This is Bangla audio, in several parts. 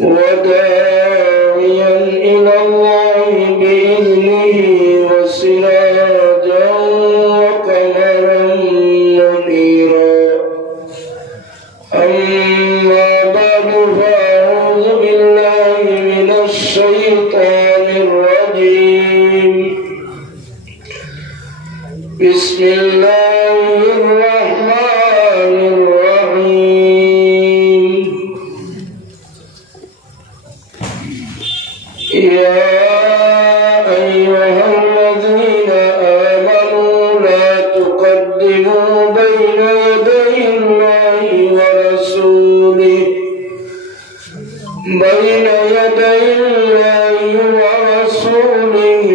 وداعيا إلى الله بإذنه وسراجا وقمرا منيرا أما بعد فأعوذ بالله من الشيطان الرجيم بسم الله الرحمن الرحيم يا أيها الذين آمنوا لا تقدموا بين يدي الله ورسوله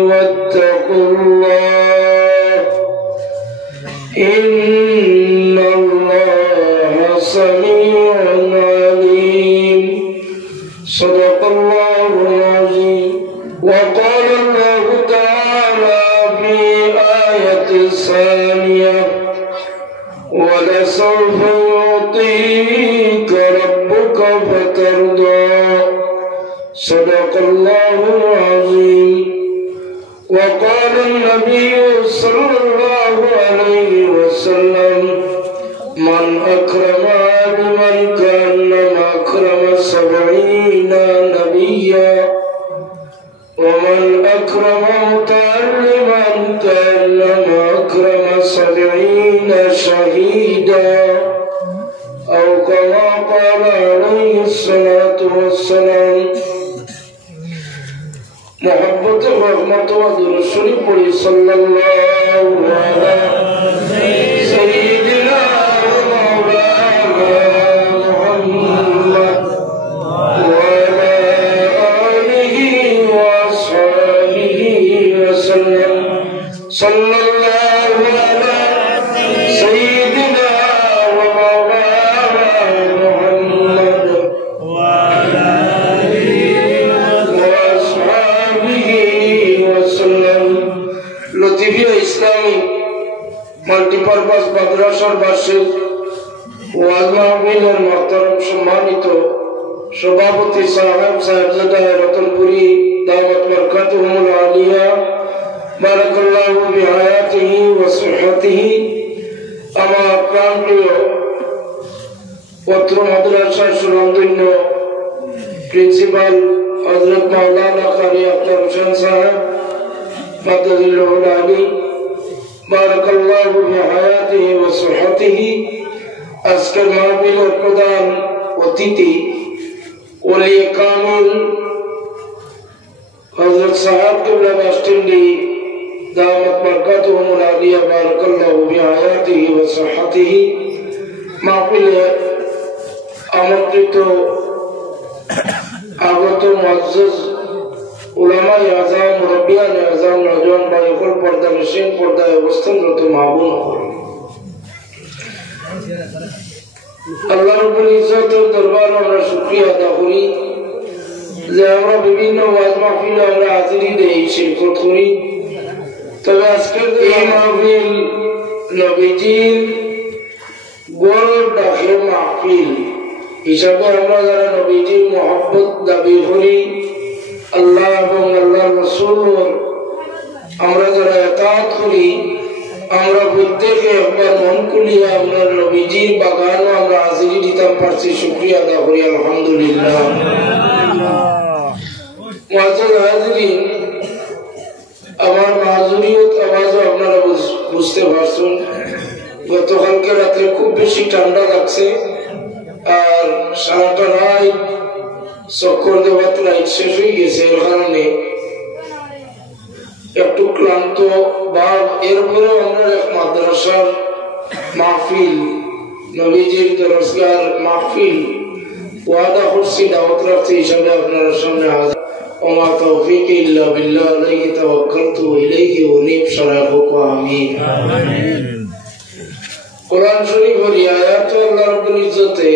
واتقوا الله إن الله سميع عليم صدق الله العظيم وقال الله تعالى في آية ثانية ولسوف يعطيك ربك فترضى صدق الله العظيم وقال النبي صلى الله عليه وسلم من أكرم عالما كأنما أكرم 70 نبيا ومن أكرم متعلما كأنما أكرم 70 شهيدا أو كما قال عليه الصلاة والسلام محبت رحمت و درود شریف پڑھی صلی اللہ علیہ سیدنا مولانا محمد وعلى آله وصحبه وسلم صلی اللہ علیہ سیدنا ومولانا محمد وعلى লতিফিয়া ইসলামী মাল্টিপারপাস মাদ্রাসার বার্ষিক ওয়াজ মাহফিলের মহতরম সম্মানিত সভাপতি সাহেবজাদা রতনপুরি দাওয়াত বরকাতুহুল আলিয়া বারাকাল্লাহু বিহায়াতিহি ওয়া সিহহাতিহি আমার প্রাণপ্রিয় পত্র মাদ্রাসার সুনামধন্য প্রিন্সিপাল হযরত মাওলানা কারি আখতার হোসেন সাহেব মাদাদুল্লাহ আলী বারাকাল্লাহু বিহায়াতিহি ওয়া সিহহাতিহি আজকের মাহফিলের প্রধান অতিথি ওলি কামিল হযরত সাহেব কিবলা বাসটিন্ডি দাওয়াত বরকাতুহুল আলিয়া বারাকাল্লাহু বিহায়াতিহি ওয়া সিহহাতিহি মাহফিলে আমন্ত্রিত আগত মুআজ্জাজ উলামায়ে আযম মুরব্বিয়ানে আযম নওজওয়ান ভাই সকল পর্দা নশীন পর্দায় অবস্থানরত মা বোন আল্লাহ রাব্বুল ইজ্জতের দরবারে আমরা শুকরিয়া আদা করি যে আমরা বিভিন্ন ওয়াজ মাহফিলে আমরা হাজিরি দেই শিরকত করি তবে আজকের এই মাহফিল নবীজির গৌরব ডাকের মাহফিল হিসাবে আমরা যারা নবীজির মহব্বত দাবি করি আল্লাহ এবং আল্লাহ রাসূলের আমরা যারা ইতাআত করি আমরা প্রত্যেকে একবার মন খুলিয়া আমরা নবীজির বাগানে আমরা হাজিরি দিতাম পারছি শুকরিয়া আদা করি আলহামদুলিল্লাহ মুআজ্জাজ হাজিরিন আমার মাযুরিয়ত আওয়াজও আপনারা বুঝতে পারছেন গতকালকে রাতে খুব বেশি ঠান্ডা লাগছে আর সারাটা রাত চক্কর দেওয়ার লাইট শেষ হয়ে গেছে এর কারণে একটু ক্লান্ত ভাব এরপরেও আমরা এক মাদ্রাসার মাহফিল নবীজির দরসগার মাহফিল ওয়াদা করছি দাওয়াত রাখছি হিসাবে আপনার সামনে হাজির ওমা তৌফিক ইল্লা বিল্লাহ আলাইহি তাওয়াক্কালতু ইলাইহি উনীব শরাফুক আমিন আমিন কোরআন শরীফের আয়াত আল্লাহ রাব্বুল ইজ্জতে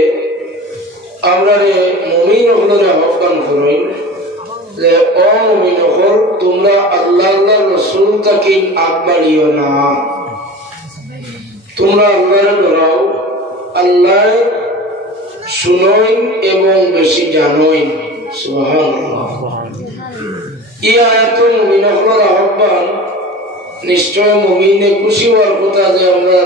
আমরা মুমিন হলরে আহ্বান করি যে ও মুমিন হল তোমরা আল্লাহ আল্লাহর রাসূল তাকে আগবাড়িও না তোমরা আল্লাহর ডরাও আল্লাহ শুনোই এবং বেশি জানোই। সুবহানাল্লাহ। এই আয়াত মুমিনদের আহ্বান। নিশ্চয় মুমিনে খুশি হওয়ার কথা যে আমরা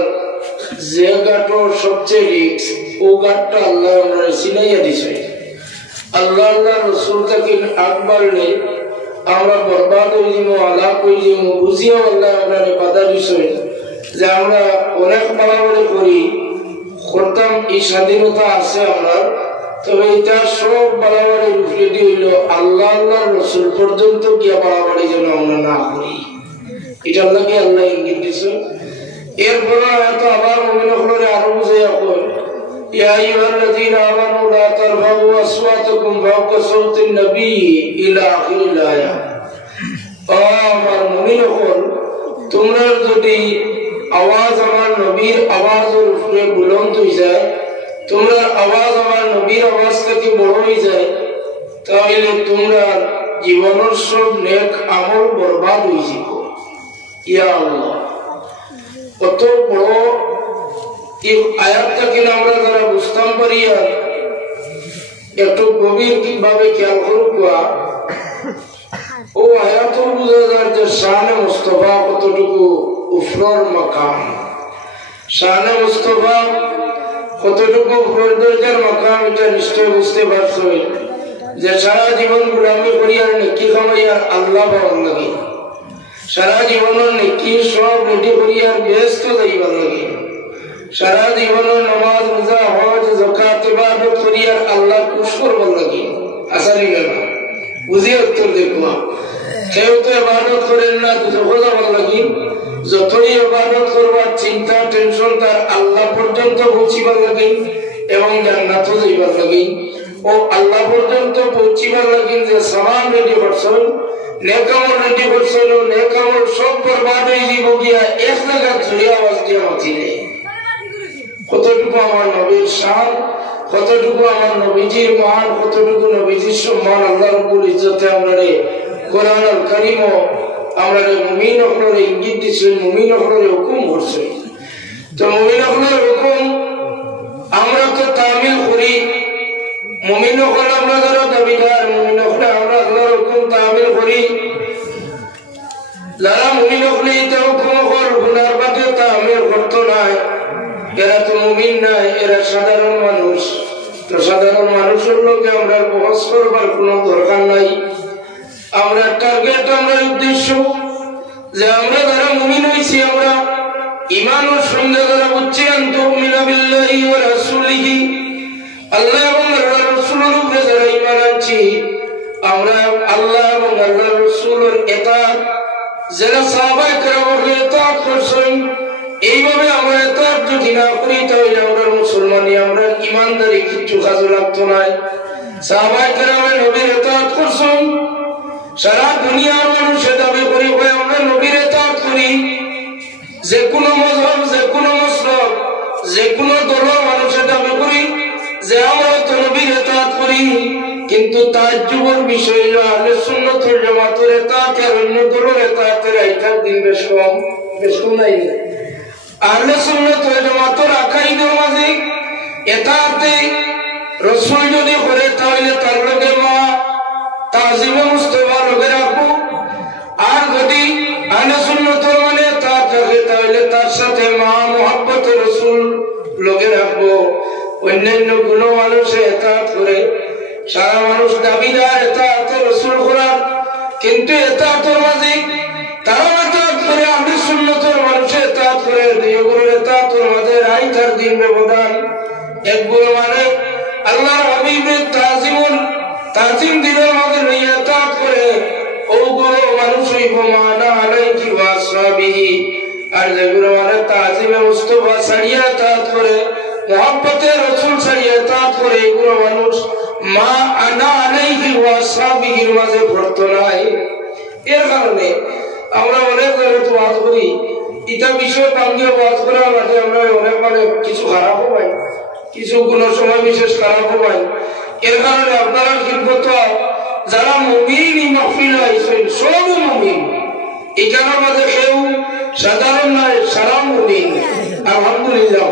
যে ঘাটর সবচেয়ে রিস্ক ও ঘাটটা আল্লাহ আমরা চিনাইয়া দিছে। আল্লাহ আল্লাহ রসুল তাকে আগ বাড়লে আমরা বরবাদ হয়ে যাবো, আলাপ হয়ে যাবো, বুঝিয়াও আল্লাহ আমরা বাধা দিছে যে আমরা অনেক বাড়াবাড়ি করি করতাম। এই স্বাধীনতা আছে আমরা, তবে এটা সব বাড়াবাড়ির উপরে হইল আল্লাহ আল্লাহ রসুল পর্যন্ত গিয়া বাড়াবাড়ি যেন আমরা না করি। এটা আল্লাহকে আল্লাহ ইঙ্গিত দিছে। এরপরে হয়তো আবার মুমিনগুলোরে আরো বুঝাইয়া কই, ইয়া আইয়ুহাল্লাযীনা আমানু লা তারফাউ আসওয়াতাকুম ফাওকা সাওতিন নবী ইলা আখিরিল আয়াত। ও আমার মুমিনগণ, তোমরা যদি আওয়াজ আমার নবীর আওয়াজের উপরে বুলন্দ হয়ে যায়, তোমরা আওয়াজ আমার নবীর আওয়াজ থেকে বড় হয়ে যায়, তাহলে তোমরা জীবনের সব নেক আমল বরবাদ হয়ে যাবে। ইয়া আল্লাহ, কত বড় এই আয়াতটাকে আমরা যারা বুঝতাম পারি আর একটু গভীর ভাবে খেয়াল করুক। ও আয়াত বুঝা যায় যে শানে মুস্তফা কতটুকু উফরর মাকাম, শানে মুস্তফা কতটুকু উফরর দরজার মাকাম, এটা নিশ্চয় বুঝতে পারছো যে সারা জীবন গোলামি করি আর নেকি কামাই আর আল্লাহ পাওয়ার লাগে, সারা জীবনের নেকি সব রেডি করি আর ব্যস্ত যাইবার লাগে, সারা জীবনের নামাজ রোজা হজ যাকাত ইবাদত করি আর আল্লাহ খুশ করবার লাগে। আসলে না বুঝি উত্তর দেখো, কেউ তো ইবাদত করেন না দুজো যাবার লাগে, যতই ইবাদত করবার চিন্তা টেনশন তার আল্লাহ পর্যন্ত পৌঁছিবার লাগে এবং জান্নাতও যাইবার লাগে। ও আল্লাহ পর্যন্ত পৌঁছিবার লাগে যে সামান রেডি করছেন, নেকামল রেডি করছেন, ও নেকামল সব বরবাদ হয়ে যাব গিয়া এক জায়গা ধরে আওয়াজ দিয়ে মাথি নেই। কতটুকু আমার নবীর শান, কতটুকু আমার নবীজির মান, কতটুকু নবীজির সম্মান আল্লাহ রাব্বুল ইজ্জতে আমরা কোরআন আল কারীম আমরা মুমিন হলরে ইঙ্গিত দিচ্ছেন, মুমিন হলরে হুকুম করছেন। তো মুমিন হলরে হুকুম আমরা তো তামিল করি, মুমিন হল আমরা যারা দাবিদার, মুমিন হলে আমরা আল্লাহর হুকুম তামিল করি। যারা মুমিন হলে এটা হুকুম হল গুনার বাদে তামিল করতো না, এরা তো মুমিন নাই, এরা সাধারণ মানুষ। তো সাধারণ মানুষের লোকে আমরা বহস করবার কোনো দরকার নাই। আমরা টার্গেট, আমরা উদ্দেশ্য যে আমরা যারা মুমিন হইছি, আমরা ঈমানের সঙ্গে যারা বুঝছি আনতুমিনা বিল্লাহি ওয়া রাসূলিহি, আল্লাহ এবং আল্লাহর রাসূলের উপরে যারা ঈমান আনছি, আমরা আল্লাহ এবং আল্লাহর রাসূলের ইতাআত, যারা সাহাবায়ে কেরামের ইতাআত করছেন, এইভাবে আমরা ইতাআত যদি না করি তাহলে আমরা মুসলমানি, আমরা ঈমানদারি কিছু কাজে লাগতো না। সাহাবায়ে কেরামের নবীর ইতাআত করছেন, সারা দুনিয়ার মানুষের দাবি করি আমরা নবীর ইতাআত করি। যে কোনো মযহব, যে কোনো মাসলাক, যে কোনো দলের মানুষের দাবি করি যে আমরা তো নবীর ইতাআত করি, কিন্তু তাজ্জুবের বিষয় হলো আহলে সুন্নাত ওয়াল জামাতের ইতাআত আর অন্য দলের ইতাআতের এইটার দিন বেশ কম নাই। আহলে সুন্নাত ওয়াল জামাতের আকাইদের মাঝে ইতাআতে রাসূল যদি করে তাহলে তার লগে মা তাজিমে মুস্তাফা লগে রাখবো, আর যদি আহলে সুন্নাতের মানে ইতাআত থাকে তাহলে তার সাথে মা মুহাব্বতে রাসূল লগে রাখবো। অন্যান্য কোন মানুষে ইতাআত করে, সারা মানুষ দাবিদার ইতাআতে রাসূল করার, কিন্তু ইতাআতের মাঝে তারা ইতাআত করে আহলে সুন্নাতের মানুষে ইতাআত করে, দুই গুরুর ইতাআতের মাঝে রাইতার দিন ব্যবধান। এক গুরু মানে আল্লাহর হাবিবের তাজিম দিনের মাঝে ইতাআত করে, ও গুরু মানুষ হইব মানা আলাইহি ওয়া আসহাবিহি। আর যে গুরু মানে তাজিমে মুস্তাফা ছাড়িয়া ইতাআত করে, মুহাব্বতে রাসূল ছাড়িয়া ইতাআত করে, এগুলো মানুষ মা আনা আলাইহি ওয়া আসহাবিহির মাঝে পড়তো নাই। এর কারণে আমরা অনেক জায়গায় ওয়াজ করি, এটা বিষয় বাঙ্গিয়ে ওয়াজ করা মাঝে আমরা অনেক মানে কিছু খারাপও পাই, কিছু কোনো সময় বিশেষ খারাপও পাই। এর কারণে আপনারা খিদমত যারা মুমিন এই মাহফিলে আইছেন সব মুমিন, এখানের মাঝে কেউ সাধারণ নয়, সারা মুমিন। আলহামদুলিল্লাহ,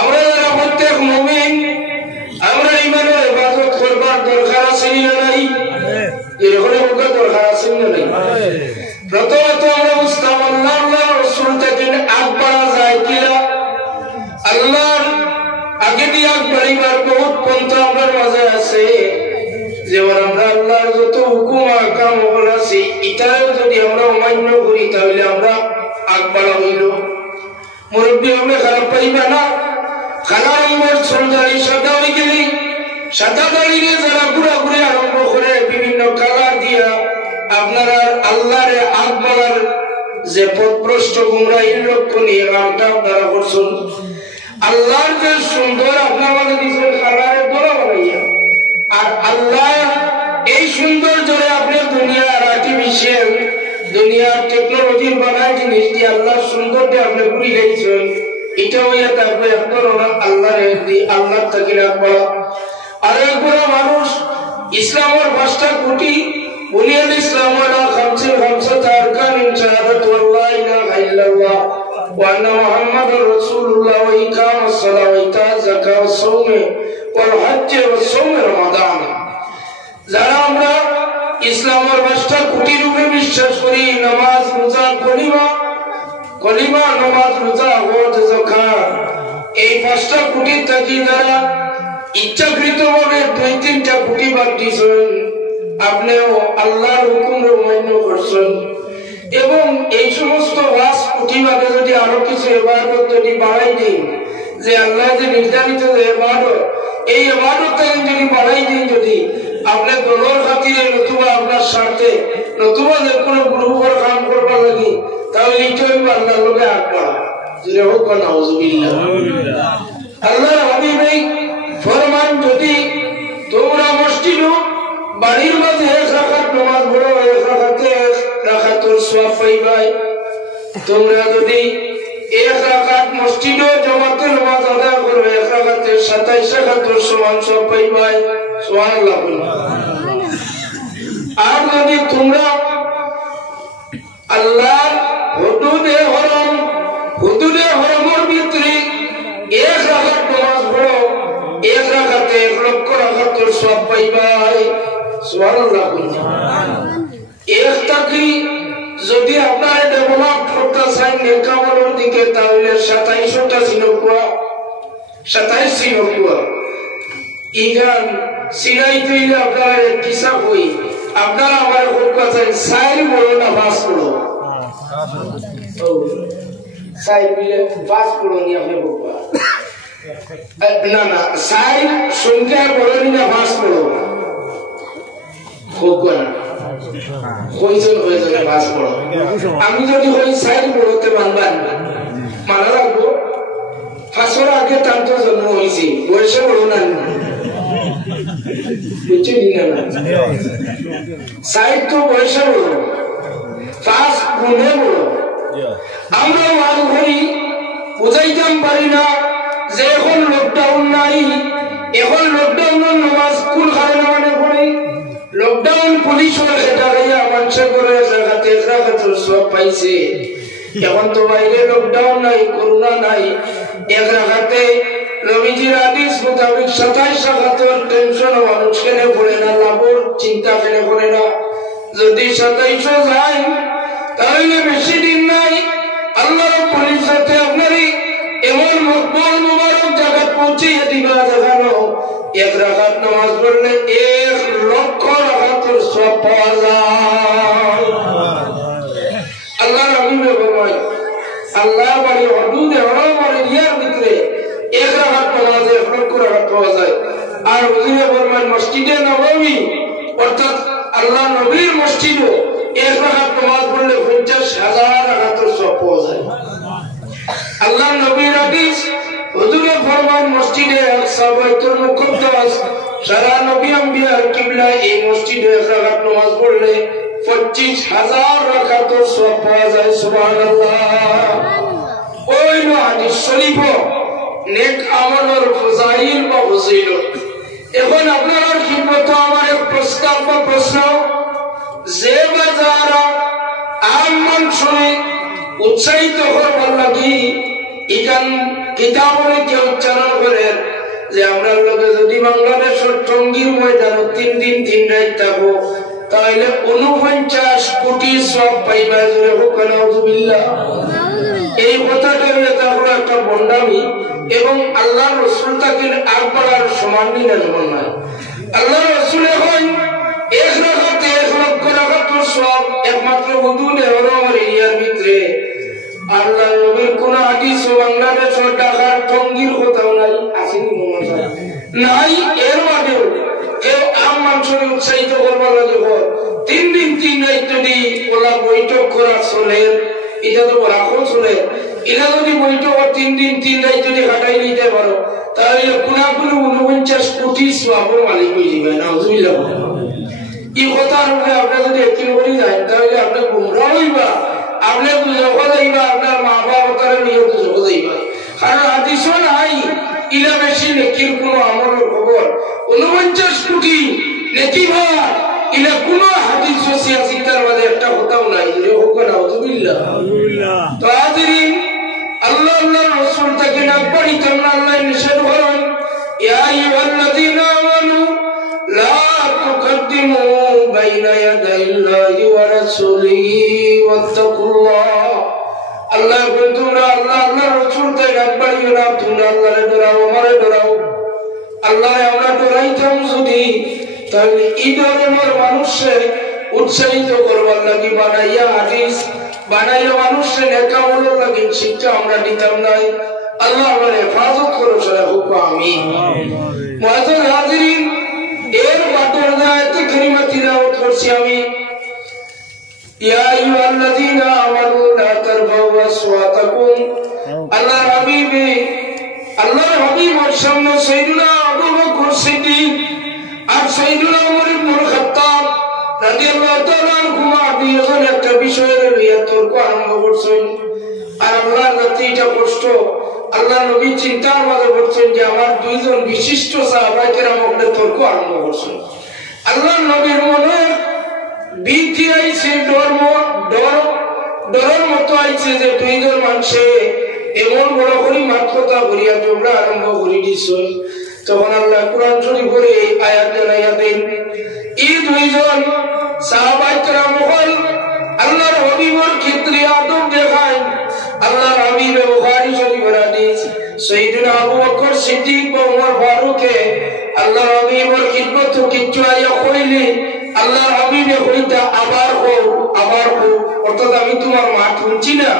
আমরা যারা প্রত্যেক মুমিন আসেনি না নাই? এরকম মুখে দরকার আসেনি না নাই? প্রথমত আমরা বুঝতাম আল্লাহ আল্লাহ রসুল থেকে আগ বাড়া যায় কিনা। আল্লাহর আগে দিয়ে আগ বাড়িবার বহুত পন্থা আমার মাঝে আছে। যেমন আমরা আল্লাহর যত হুকুম আকাম আছে এটাও যদি আমরা অমান্য করি তাহলে আমরা আগ বাড়া হইল। মুরব্বী হলে খারাপ পাইবে না। খালা নম্বর ছোট দাঁড়ি সাদা হয়ে গেলি, সাদা দাঁড়িয়ে যারা ঘুরাঘুরি আরম্ভ করে বিভিন্ন কালার দিয়া আপনারা আল্লাহরে আগ বাড়ার যে পথভ্রষ্ট গুমরাহির লক্ষ্য নিয়ে কামটা আপনারা করছেন। আল্লাহর যে সুন্দর আপনার মাঝে দিচ্ছেন কালারের দোলা বানাইয়া, আর আল্লাহ এই সৌন্দর্যে আপনি দুনিয়ার আর্টিফিশিয়াল দুনিয়ার টেকনোলজির বানায় জিনিস দিয়ে আল্লাহর সৌন্দর্যে আপনি ঘুরি গেছেন। এটা হইয়া থাকবে এখন আল্লাহর থেকে রাখবা। আর একবার মানুষ ইসলামের 5টা খুঁটি বুনিয়াদ ইসলাম আলা খামসিন খামসাত আরকান শাহাদাতু আল্লা ইলাহা ইল্লাল্লাহ ওয়া আন্না মুহাম্মাদুর রাসূলুল্লাহ ওয়া ইকামাস সালাহ ওয়া ইতাজ যাকাত ওয়া সাওম ওয়াল হজ্জ ওয়া সাওম রমাদান। যারা আমরা ইসলামের 5টা খুঁটি রূপে বিশ্বাস করি, নামাজ রোজা কলিমা নামাজ রোজা হজ যাকাত, এই 5টা খুঁটি থাকি যারা ইচ্ছাকৃতভাবে 2-3টা খুঁটি বাদ দিয়েছেন, আপনিও আল্লাহর হুকুম অমান্য করছেন। এবং এই সমস্ত ওয়াজ খুঁটিবাদে যদি আরো কিছু ইবাদত যদি বাড়াই দিন, যে আল্লাহ যে নির্ধারিত যে ইবাদত, এই ইবাদতটা যদি বাড়াই দিন, যদি আপনি দলের খাতিরে নতুবা আপনার স্বার্থে নতুবা যে কোনো গ্রুপের কাম করবার লাগে, তাহলে এইটা হইব আল্লাহর লোকে আগ বাড়া। যেটা হোক বা নাউজুবিল্লাহ। আল্লাহর হাবিব ফরমান, যদি তোমরা মসজিদ বাড়ির মাঝে 1 রাকাত নামাজ পড়ো, 1 রাকাতে 1 রাকাতের সওয়াব পাইবাই। তোমরা যদি 1 রাকাত মসজিদে জামাতে নামাজ আদায় করো, 1 রাকাতে 27 রাকাতের সমান সওয়াব পাইবাই। সুবহানাল্লাহ। আর যদি তোমরা আল্লাহর হুদুদে হরমের ভিতরে 1 রাকাত নামাজ পড়ো, 1 রাকাতে 1 লক্ষ রাকাতের সওয়াব পাইবাই। সুবহানাল্লাহ। একটাকি যদি আপনার ডেভেলপ করতে চান নেকামলের দিকে, তাহলে 27টা সিনকুয়া 27 সিনকুয়া ইগান সিনাইতে আপনার কিসা হই আপনারা আমার কথা চাই 4 বড় না 5 বড়? 4 মিলে 5 বড় নি আপনি বলবা না না 4 সংখ্যা বড় নি না 5 বড় হোক না কইজন হয়েছে 5 বড়। আমি যদি হই 4 বড়তে মানবান মানা রাখবো। 5 আগে তান্ত জন্ম হয়েছি, বয়সে বড় না বুঝছি না, 4 তো বয়সে বড়, 5 গুণে বড়। আমরা মান করি বুঝাইতাম পারি না যে এখন লকডাউন নাই, এখন লকডাউনের নামাজ কোন কারণে মানে পড়ি? লকডাউন পুলিশ সেটা মানুষের করে জায়গাতে সব পাইছে। এখন তো বাইরে লকডাউন নাই, করোনা নাই, 1 রাকাতে নবীজির হাদিস মোতাবেক 27 রাকাতের টেনশন মানুষ কেনে পড়ে না, লাভর চিন্তা কেনে করে না। যদি 27 যায় তাহলে বেশি দিন নাই, আল্লাহর পুলিশ সাথে আপনারই এমন মকবুল মুবারক জায়গা পৌঁছিয়ে দিবা, দেখানো 1 রাকাত নামাজ পড়লে 1 লক্ষ রাকাতের সওয়াব পাওয়া যায়। আল্লাহর হাবিব বলেন, আল্লাহ বাড়ি হুদুদে হরমের ইয়ার ভিতরে 1 রাকাত নামাজে 1 লক্ষ রাকাত পাওয়া যায়। আর হুজুরে বলেন মসজিদে নববী অর্থাৎ আল্লাহ নবীর মসজিদে 1 রাকাত নামাজ পড়লে 50,000 রাকাতের সওয়াব পাওয়া যায়। আল্লাহ নবীর হাদিস হুজুরে ফরমান, মসজিদে আকসা বাইতুল মুকদ্দাস সারা নবী আম্বিয়ার কিবলা, এই মসজিদে 1 রাকাত নামাজ পড়লে 25,000 রাকাতের সওয়াব পাওয়া যায়। সুবহানাল্লাহ। ওই হাদিস শরীফ নেক আমলের ফজাইল বা ফজিলত। এখন আপনার খিদমত আমার এক প্রস্তাব বা প্রশ্ন, যে বাজারা আম মানুষে উৎসাহিত করবার লাগি এখান কিতাবরে কে উচ্চারণ করেন যে আমরা লোকে যদি বাংলাদেশের টঙ্গীর ময়দানে 3 দিন 3 রাত থাকবো তাহলে 49 কোটি সওয়াব পাইবা। জোরে হোক নাউযুবিল্লাহ। এই কথাটা হলো একটা বন্ডামি এবং আল্লাহর রাসূল তাকে আগবাড়ার সমান নির্ণয় নয়। আল্লাহর রাসূল এখন 1 রাকাতে 1 লক্ষ রাকাতের সওয়াব একমাত্র ওযু নেওয়ার এরিয়ার ভিতরে। আল্লাহর নবীর কোন হাদিস বাংলাদেশের ঢাকার টঙ্গীর কোথাও নাই, আসেনি মনে হয় নাই। এর মাঝেও কেউ আম মানুষের উৎসাহিত করবার লাগে 3 দিন 3 রাত যদি ওলা বৈঠক করা চলে, এটা তো রাখো চলে, এটা যদি বৈঠক 3 দিন 3 রাত যদি কাটাই নিতে পারো তাহলে কোনাকুনি 49 কোটি সওয়াবের মালিক হয়ে যাবে। নাউযুবিল্লাহ। এই কথার উপরে আপনি যদি একদিন করে যান তাহলে আপনি গুমরাহ হইবা, আপনি দুজক যাইবা, আপনার মা বাবার নিয়ে দুজক যাইবা। কারণ হাদিসও নাই ইলা বেশি নেকির কোন আমলের খবর 49 কোটি নেকি ভাগ ইলা কোন হাদিস সিয়াসিতার মধ্যে একটা কথাও নাই। যে হোক নাউযুবিল্লাহ। তো হাজিরিন, আল্লাহ আল্লাহর রাসূল তাকে নাকবাড়ি তোমরা আল্লাহ নিষেধ করেন, ইয়া আইয়ুহাল্লাযীনা আমানু লা তুকদ্দিমু বাইনা ইয়াদাইল্লাহি ওয়া রাসূলিহি ওয়াত্তাকুল্লাহ। আল্লাহ তোমরা আল্লাহ আল্লাহর রাসূল তাকে নাকবাড়িও না, তোমরা আল্লাহরে ডরাও, আমারে ডরাও। আল্লাহ আমরা ডরাইতাম যদি তাহলে এই ধরনের মানুষকে উৎসাহিত করবার লাগি বানাইয়া হাদিস বানাইয়া মানুষকে নেক আমলের লাগি শিক্ষা আমরা দিতাম নাই। আল্লাহ আমার হেফাজত করো, সারা হোক আমিন। মুআজ্জাজ হাজিরিন, এর বাদর আয়াতে কারিমা তিলাওয়াত করছি আমি। ইয়া আইয়ুহাল্লাযীনা আমানু লা তারফাউ আসওয়াতাকুম। আল্লাহর হাবিবের সামনে সাইয়্যিদুনা আবু বকর সিদ্দিক আর সাইয়্যিদুনা ওমর ইবনুল খাত্তাব রাদিয়াল্লাহু তাআলা আনহুমা দুইজন একটা বিষয়ে লইয়া তর্ক আরম্ভ করছেন। আর আল্লাহর কাছে এটা কষ্ট, আল্লাহ নবী চিন্তার মাঝে পড়ছেন যে আমার দুইজন বিশিষ্ট সাহাবায়ে কেরাম ওপরে তর্ক আরম্ভ করছেন। আল্লাহ নবীর মনে ভীতি আইছে, ডরের মতো আইছে যে দুইজন মানুষে এমন বড় করে মাত কথা করিয়া ঝগড়া আরম্ভ করে দিছে। তখন আল্লাহ কুরআন শরীফের এই আয়াত জানাইয়া দেন, এই দুইজন সাহাবায়ে কেরাম হল আল্লাহর হাবিবের ক্ষেত্রে আদব দেখায়। আল্লাহর হাবিবে বুখারী শরীফের হাদিস সাইয়্যিদুনা আবু বকর সিদ্দিক ও ওমর ফারুকে আল্লাহর হাবিবের খিদমত কিচ্ছু আইয়া কইলে আল্লাহর হাবিবে কইতা আবার হো, অর্থাৎ আমি তোমার মাত শুনছি না,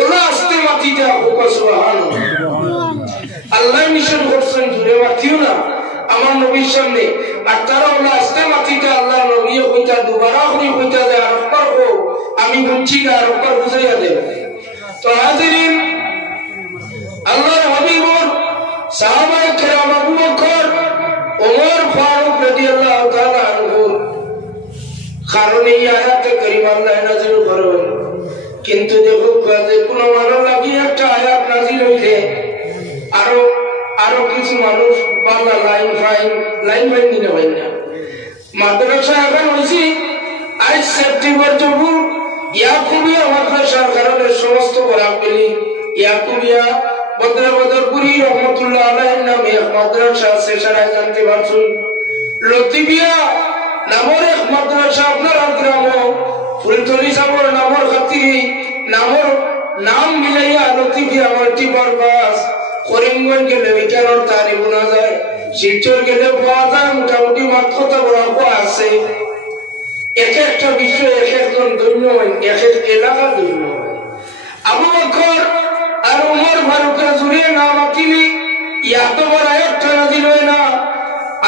ওলা আস্তে মাতিটা হোক সুবহানাল্লাহ। আল্লাহ নিষেধ করছেন জুড়ে মাতিও না আমার নবীর সামনে, আর তারা ওলা আস্তে মাতিটা আল্লাহ নবী কইতা দুবারা করে কইতা যে আরেকবার হো, আমি শুনছি না, আরেকবার বুঝাইয়া দেব। তো হাজিরিন, আল্লাহর হাবিবর সাহাবায়ে কেরাম আবু বকর ওমর ফারুক রাদিয়াল্লাহু তাআলা আনহু কারণে এই আয়াতে কারিমা আল্লাহ নাযিল করেন। কিন্তু দেখো যে কোন মানুষ লাগি একটা আয়াত নাযিল হইলে আরো কিছু মানুষ বাংলা লাইন ফাইন দিতে পারেন না। মাদ্রাসা এখন হয়েছি আজ সেপ্টেম্বর যখন ইয়াকুবিয়া মাদ্রাসার কারণে সমস্ত বরাকবেলি ইয়াকুবিয়া বদরপুরি রহমতুল্লাহ আলাইহির নামে এক মাদ্রাসা আছে, সারা জানতে পারছেন। লতিবিয়া নামের এক মাদ্রাসা আপনার গ্রাম ফুলতলি সাগর নামের খাতিরে নাম মিলাইয়া লতিবিয়া মাল্টিপারপাস করিমগঞ্জ গেলে ওইখানোর তারিখ বোনা যায়, শিলচর গেলে পাওয়া যায়, মোটামুটি মাত্রতা বরাবর আছে। এক একটা বিষয় এক একজন ধন্য হয়, এক এক এলাকা ধন্য হয়। আবু বকর আর ওমর ফারুকের জুড়ে না মাতিলি এত বড় আয়াতটা নাযিল হয় না।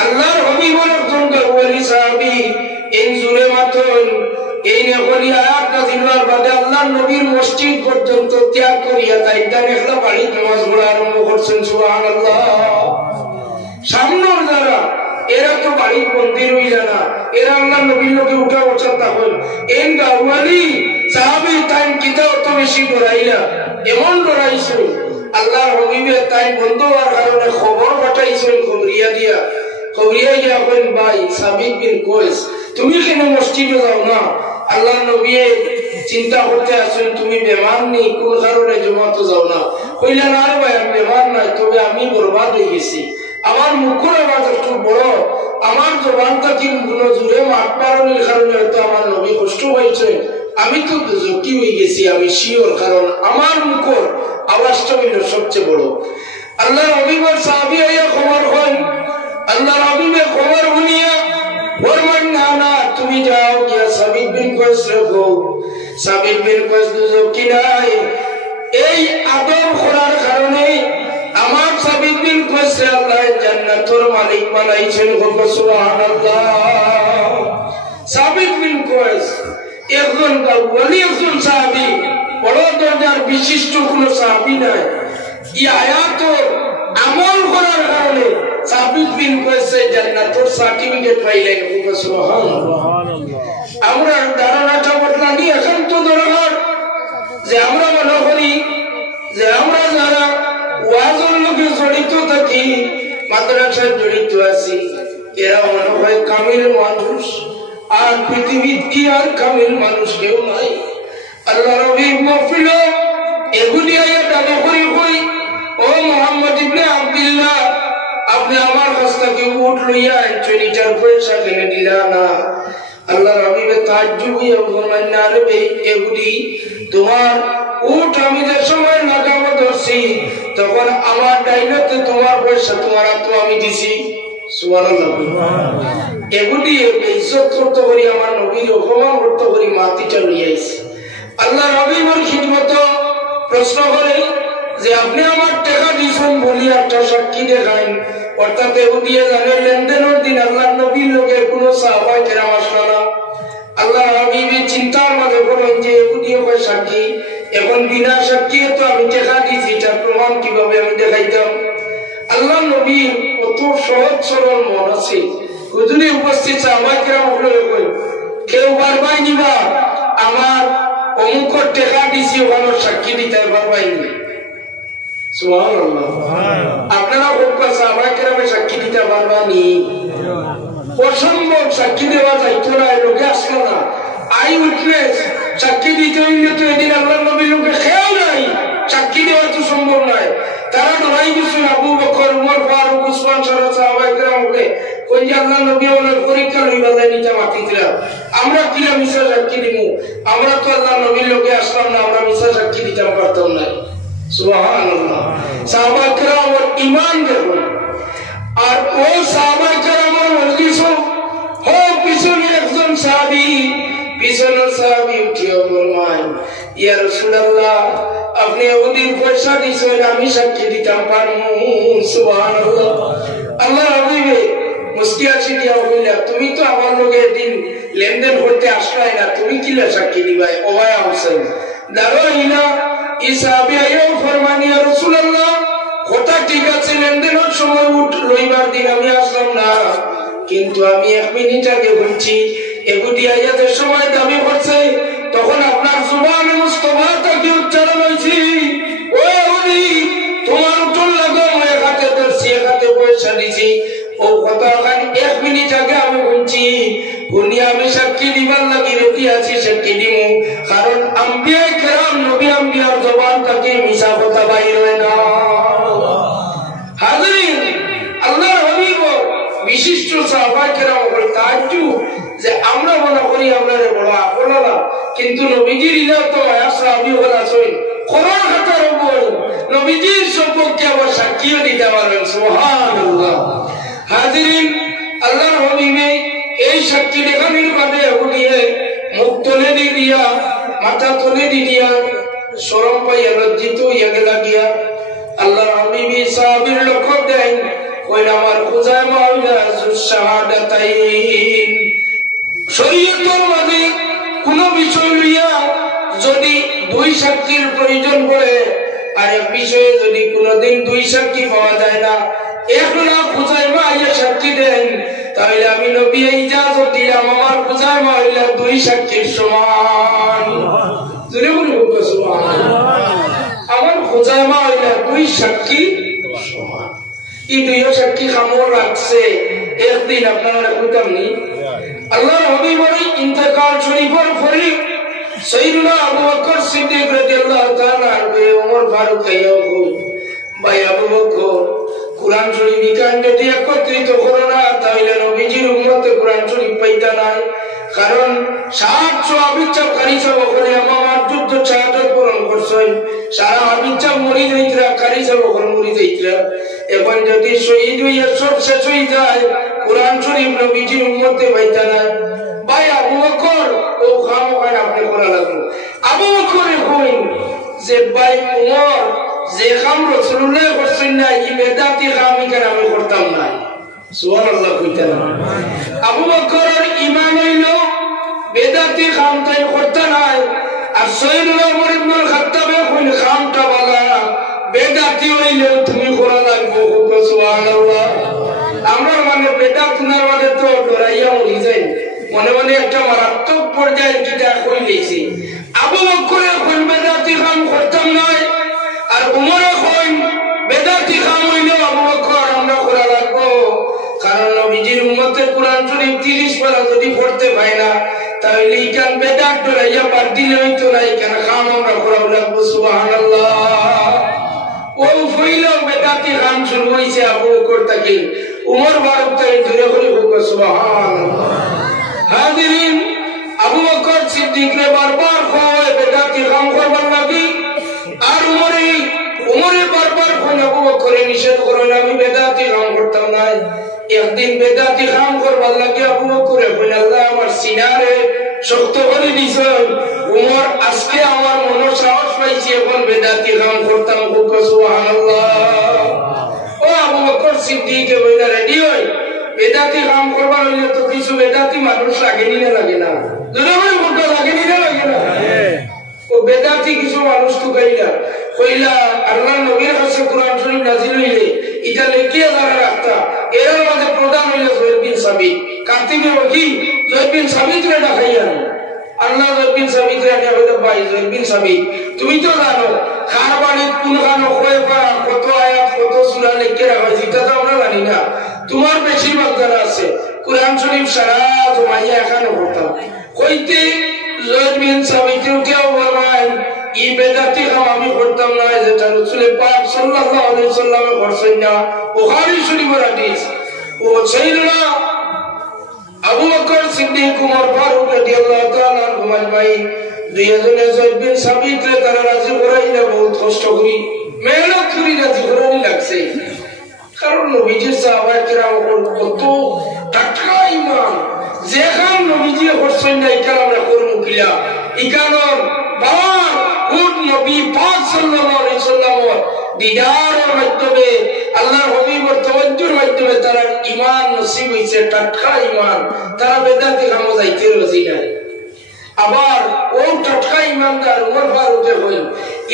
আল্লাহর হাবিবের একজন ওলি সাহাবী এই জুড়ে মাতন এই নেকলি আয়াত নাযিল হওয়ার বাদে আল্লাহর নবীর মসজিদ পর্যন্ত ত্যাগ করিয়া তাই একলা বাড়িতে নামাজ পড়া আরম্ভ করছেন। সুবহানাল্লাহ। সামনের যারা এরা তো বাড়ির বন্দী রইল না, এরা আল্লাহর নবীর লোকে উঠা বসা তখন এই গাওয়ালি সাহাবী তাই কিতা অত বেশি ডরাইলা, এমন ডরাইছে আল্লাহর হাবিবের তাই বন্ধ হওয়ার কারণে খবর পাঠাইছেন খবরিয়া গিয়া কইন ভাই সাবিত বিন কয়েস তুমি কেন মসজিদে যাও না? আল্লাহর নবী চিন্তা করতে আছেন তুমি বেমান নেই, কোন কারণে জমাতে যাও না? কইলেন আরে ভাই আমি বেমান নাই, তবে আমি বরবাদ হয়ে গেছি, আমার মুখের আওয়াজ একটু বড়, আমার জবানটা কি জোরে মাঠ পালনের কারণে হয়তো আমার নবী কষ্ট পাইছে, আমি তো জকি হয়ে গেছি, আমি শিওর, কারণ আমার মুখের আওয়াজটা হইল সবচেয়ে বড়। আল্লাহ নবীর সাহাবী আইয়া খবর হয়, আল্লাহ নবীর খবর শুনিয়া ফরমান, না না তুমি যাও গিয়া সাবিত বিন কয়েস রাখো। সাবিত বিন কয়েস জকি নাই, এই আদব করার কারণে আমার সাবিত বিন কয়েস আল্লাহ জান্নাতের মালিক বানাইছেন। সুবহানাল্লাহ। সাবিত বিন কয়েস একজন ওলি, একজন সাহাবী, বড় দরজার বিশিষ্ট কোন সাহাবী নাই। এই আয়াতের আমল করার কারণে সাবিত বিন কয়েস জান্নাতের সার্টিফিকেট পাইলেন। সুবহানাল্লাহ। আমরা ধারণাটা বদলানি এখন তো দরকার যে আমরা মনে করি যে আমরা যারা ওয়াজের লোকে জড়িত থাকি, মাদ্রাসায় জড়িত আছি, এরা মনে হয় কামিল মানুষ, আর পৃথিবীর কি আর কামিল মানুষ কেউ নাই। আল্লাহ নবী মাহফিল এগুলি আয়া দাবি করি কই, ও মুহাম্মদ ইবনে আব্দুল্লাহ, আপনি আমার কাছ থেকে উট লইয়া আনছেন, এটার পয়সা কেনে দিলা না? আল্লাহ নবী তাজ্জুব হইয়া বললেন, না রে ভাই, এগুলি তোমার উট আমি যে সময় লাগাবো ধরছি, তখন আমার ডাইনতে তোমার পয়সা, তোমার তো আমি দিছি। সুবহানাল্লাহ। এগুলি ইজ্জত করতে করি, আমার নবীর অপমান করতে করি, মাটিটা লইয়া আইছি। আল্লাহ নবী মোর খিদমত প্রশ্ন করে যে আপনি আমার টাকা দিয়েছেন বলি একটা সাক্ষী দেখাইন। অর্থাৎ এগুলিয়ে জানে লেনদেনের দিন আল্লাহ নবীর লোকের কোন সাহাবায়ে কেরাম আসলো না। আল্লাহ নবী চিন্তার মাঝে বলেন যে এগুলিয়ে কয় সাক্ষী, এখন বিনা সাক্ষী তো আমি টাকা দিয়েছি, এটার প্রমাণ কিভাবে আমি দেখাইতাম? আল্লাহ নবীর কত সহজ সরল মন আছে। হুজুরে উপস্থিত সাহাবায়ে কেরাম হলো, কেউ বারবার নিবা আমার অমুকের টাকা দিছি, ওখানে সাক্ষী দিতে পারবাইনি। সুবহানাল্লাহ। আপনারা সাহাবায়ে কেরাম সাক্ষী দিতে পারবানি? অসম্ভব, সাক্ষী দেওয়া যাইতো না, লোকে আসলো না। আই উইটনেস সাক্ষী দিতে হইলে তো এদিন আল্লাহ নবীর লোকে খেয়াল নাই, সাক্ষী দেওয়া তো সম্ভব নয়। তারা ধরাই গেছেন আবু বকর, উমর, ফারুক, উসমান সহ সাহাবায়ে কেরামকে, কই যে আল্লাহ নবী ওনার পরীক্ষা লইবা যায় নিতে মাতিছিলাম, আমরা কিলা মিশা সাক্ষী দিব? আমরা তো আল্লাহ নবীর লোকে আসলাম না, আমরা মিশা সাক্ষী দিতে পারতাম না। সুবহানাল্লাহ। সাহাবায়ে কেরামের ঈমান দেখুন। আর ও সাহাবায়ে কেরামের মজলিস হো, পিছনে একজন সাহাবী, পিছনের সাহাবী উঠিয়া বললেন, ইয়া রাসূলুল্লাহ, আপনি ওদের পয়সা দিয়েছেন, আমি সাক্ষী দিতাম পারমু। সুবহানাল্লাহ। আল্লাহ নবী মুস্কি আছে দিয়া বললা, তুমি তো আমার লোকে দিন লেনদেন করতে আসলাই না, তুমি কিলা সাক্ষী দিবাই? ওবায়া হোসেন দাঁড়াইলা এই সাহাবী আইও ফরমান, ইয়া রাসূলুল্লাহ, কথা ঠিক আছে, লেনদেনের সময় উঠ রবিবার দিন আমি আসলাম না, কিন্তু আমি 1 মিনিট আগে বলছি এগুলি আইয়া যে সময় দাবি করছে, তখন আপনার জুবানে মুস্তাফা তাকে উচ্চারণ হয়েছি, ও উনি তোমার উঠল লাগো, এক হাতে ধরছি, এক হাতে পয়সা দিছি। ও কথা 1 মিনিট আগে আমি বলছি, উনি আমি সাক্ষী দিবার লাগি রেডি আছি, সাক্ষী দিব, কারণ আম্বিয়া কেরাম, নবী আম্বিয়ার জবান থেকে মিশা কথা বাইর হয় না। হাজরিন, আল্লাহ হাবিব বিশিষ্ট সাহাবায়ে কেরাম বলে তাজ্জুব যে আমরা মনে করি আমরা বড় আপনলা, কিন্তু নবীজির ইলা তো মায়া সাহাবী হলা সই কোরআন হাতার উপর নবীজির সম্পর্কে আবার সাক্ষীও দিতে পারেন। সুবহানাল্লাহ। হাজরিন, আল্লাহ হাবিব এই সাক্ষী দেখানোর বাদে উঠিয়ে মুখ তুলে দিয়া, মাথা তুলে দিয়া, শরম পাইয়া লজ্জিত হইয়া গেলা গিয়া। আল্লাহ হাবিব সাহাবীর লক্ষ্য দেন, কইল আমার খুজাইমা হইলা শাহাদাতাইন। শরীয়তের মাঝে কোন বিষয় লইয়া যদি 2 সাক্ষীর প্রয়োজন পড়ে, আর এক বিষয়ে যদি কোনদিন 2 সাক্ষী পাওয়া যায় না, একলা খুজাইমা আইয়া সাক্ষী দেন, তাহলে আমি নবী ইজাজত দিলাম আমার খুজাইমা হইলা 2 সাক্ষীর সমান। জোরে বলুন সুবহানাল্লাহ। আমার খুজাইমা হইলা 2 সাক্ষী সমান। এই 2 সাক্ষী খামর রাখছে, একদিন আপনারা কইতাম নি আল্লাহ হাবিবের ইন্তেকাল শরীফের পরে সাইয়েদনা আবু বকর সিদ্দিক রাদিয়াল্লাহু তাআলা আনহু, ওমর ফারুক আইয়া কই, ভাই আবু বকর, কোরআন শরীফ ইকান যদি একত্রিত করো না তাহলে নবীজির উম্মতে কোরআন শরীফ পাইতা নাই। কারণ 700 আবিচ্ছাপ কারিসাব ওখানে আমার যুদ্ধ শাহাদাত বরণ করছেন, সারা আবিচ্ছাপ মরি যাইতরা কারিসাব ওখানে মরি যাইতরা। এখন যদি শহীদ হইয়া সব শেষ হয়ে যায় কোরআন শরীফ নবীজির উম্মতে পাইতা নাই। ভাই আবু বকর ও খাম ওখানে আপনি করা লাগলো। আবু বকরে কইন যে ভাই উমর যে কাম রাসূলুল্লাহ করছেন না এই বেদাতি কাম কেন আমি করতাম না। সুবহানাল্লাহ কইতেন। আবু বকরের ঈমান হইল বেদাতি কাম তাই করতে নাই, আর সাইয়েদনা ওমর ইবনে খাত্তাবে কইল কামটা বালা বেদাতি হইলে তুমি করা লাগবে। সুবহানাল্লাহ। আমরা মানে বেদাত না মানে তো ডরাইয়া মরি যাই, মনে মনে একটা মারাত্মক পর্যায়ে কিটা কই লইছি। আবু বকরে কইল বেদাতি কাম করতাম না, আর উমরে কইল বেদাতি কাম হইলে আবু বকর আমরা করা লাগবে। কারণ নবীজির উম্মতে কোরআন শরীফ 30 পারা যদি পড়তে পায় না তাহলে ইকান বেদাত ডরাইয়া বাদ দিলে হইতো না, ইকান কাম আমরা করা লাগবে। সুবহানাল্লাহ। ও ফইলা বেদাতি কাম শুরু হইছে আবু বকর থেকে, উমর ফারুক থেকে ধরে করে হোক। সুবহানাল্লাহ। হাজিরিন, আবু বকর সিদ্দিক রে বারবার কয় বেদাতি কাম করবার লাগি, আর উমরে বারবার কয় আবু বকরে নিষেধ করেন আমি বেদাতি কাম করতাম না। একদিন বেদাতি কাম করবার লাগি আবু বকরে কয় আল্লাহ আমার সিনারে শক্ত করে দিছে, উমর আজকে আমার মনে সাহস পাইছি এখন বেদাতি কাম করতাম। সুবহানাল্লাহ। ও আবু বকর সিদ্দিক বইলা রেডি হই বেদাতি কাম করবার হইলে তো কিছু বেদাতি মানুষ লাগেনি না লাগে না, জোরে বলতে লাগেনি না লাগে না। ও বেদাতি কিছু মানুষ তো কইলা আল্লাহর নবীর কাছে কোরআন শরীফ নাযিল হইলে এটা লেখিয়া যারা রাখতা এর মাঝে প্রধান হইল যায়েদ বিন সাবিত। কাতিবে কি যায়েদ বিন সাবিত রে ডাকাইয়া আল্লাহ যায়েদ বিন সাবিত রে ডাকাইয়া ভাই যায়েদ বিন সাবিত তুমি তো জানো কার বাড়ি কোন গান কয় পারা কত আয়াত কত সূরা লেখিয়া রাখা হয়েছে এটা তো আমরা জানি না, তোমার বেশিরভাগ জানা আছে। কোরআন শরীফ সারা জমাইয়া এখানে করতাম কইতে যায়েদ বিন সাবিত কেউ বলবেন এই বেদাতি কাম আমি করতাম না, যেটা রাসূল পাক সাল্লাল্লাহু আলাইহি ওয়াসাল্লাম করছেন না। বুখারী শরীফের হাদিস। ও সাইয়েদনা আবু বকর সিদ্দিক উমর ফারুক রাদিয়াল্লাহু তাআলা আনহু আজমাইন দুইজনে যায়েদ বিন সাবিত রে তারা রাজি করাইলা বহুত কষ্ট করি মেহনত করি রাজি করানি লাগছে। কারণ নবীজির সাহাবায়ে কিরাম কত টাটকা ঈমান, যেখান নবীজি করছেন না ইকান আমরা করব কিলা ইকানর বাবার কোন নবী পাক সাল্লাল্লাহু আলাইহি ওয়াসাল্লাম দিদারের মাধ্যমে আল্লাহর হাবিবের তাওয়াজ্জুর মাধ্যমে তারা ঈমান নসিব হইছে, টাটকা ঈমান, তারা বেদাতি কামে যাইতে রাজি না। আবার ও টাটকা ঈমানদার উমর ফারুক হই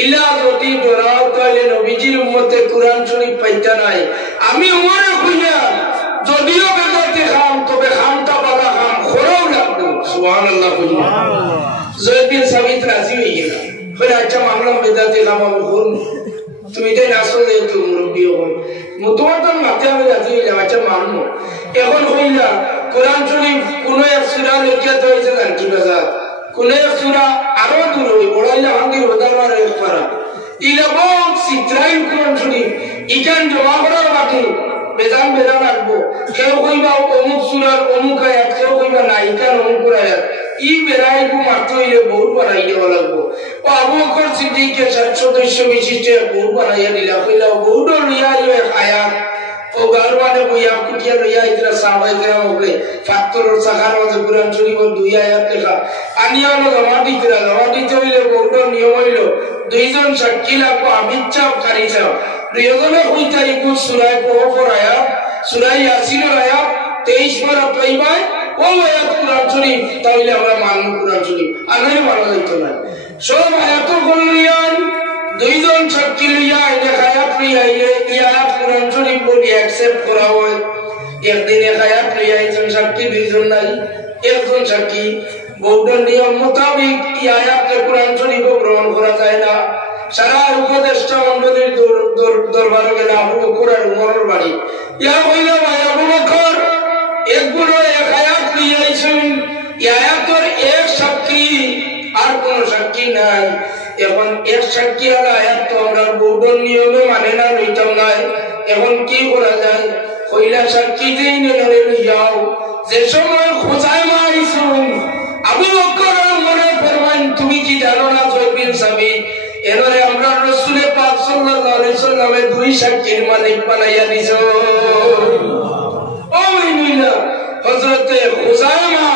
ইলা যদি ডরাও তাহলে নবীজির উম্মতে কোরআন শরীফ পাইতা নাই। আমি উমরে কইয়া যদিও বেদাতি কাম তবে কামটা বালা কাম করাও লাগবে। সুবহানাল্লাহ। সুবহানাল্লাহ। যায়েদ বিন সাবিত রাজি হয়ে গেল, কইলা আচ্ছা মানলাম বেদাতি কাম আমি করব, তুমি তাই আসলে তো মুরব্বি হই তোমার তো মাথা আমি রাজি হইলাম, আচ্ছা মানবো। এখন কইলা কোরআন শরীফ কোন এক সূরা লেখিয়া তো হইছে জান কি বাজার কোন এক সূরা আরো দূর হই ওড়াইলা হাঙ্গি রোদামার এক পারা ইলা বহুত সিত্রাইল কোরআন শরীফ ইকান জমা করার বাকি বেজান বেজান রাখবো। কেউ কইবা অমুক সূরার অমুক আয়াত, কেউ কইবা না ইকান অমুক আয়াত, ই বেরাইবো মাত্র হইলে বহুত বানাই দেওয়া লাগবো। ও আবু বকর সিদ্দিককে 7 সদস্য বিশিষ্ট বহুত বানাইয়া দিলা, কইলা বহুত লইয়া এক আয়াত ও গারবানে বইয়া কুটিয়া লইয়া ইতরা সাহাবায়ে কেরাম বলে ফাত্তরের সাখার মাঝে কোরআন শরীফের 2 আয়াত লেখা আনিয়া হলো জমা দিতে হইলে বহুত নিয়ম হইল দুইজন সাক্ষী লাগবো, আবিচ্ছাপ কারিছাপ দুইজনে কইতা ইকু সূরা কহফের আয়াত সূরা ইয়াসিনের আয়াত 23 পারা পাইবাই ও আয়াত কোরআন শরীফ, তাহলে আমরা মানব কোরআন শরীফ, আর নাই মানা যাইতো না। সব আয়াত বলিয়ান দুইজন সাক্ষী লইয়া আইলে আয়াত লইয়া আইলে এই আয়াত কোরআন শরীফ বলি অ্যাকসেপ্ট করা হয়। একদিন এক আয়াত লইয়া একজন সাক্ষী দুইজন নাই, একজন সাক্ষী বৌদ্ধ নিয়ম মোতাবেক এই আয়াতকে কোরআন শরীফ গ্রহণ করা যায় না। সারা উপদেষ্টা মন্ডলীর দরবারে গেলে আবু বকর আর উমরের বাড়ি ইয়া কইলা ভাই আবু বকর একগুলো এক আয়াত লইয়া আইছেন, এই আয়াতের এক সাক্ষী আর কোন সাক্ষী নাই। এখন এক সাক্ষী আর আয়াত তো আমরা বৌদ্ধ নিয়মে মানে না লইতাম নাই, এখন কি করা যায় কইলা সাক্ষী দেই নরে লইয়াও যে সময় খোঁজায় মারিছুন আবু বকর মনে ফরমান তুমি কি জানো না জয়বিন সাবি এনরে আমরা রাসূলের পাক সাল্লাল্লাহু আলাইহি সাল্লামের দুই সাক্ষীর মালিক বানাইয়া দিছো ও মিনা হযরত খুজাইমা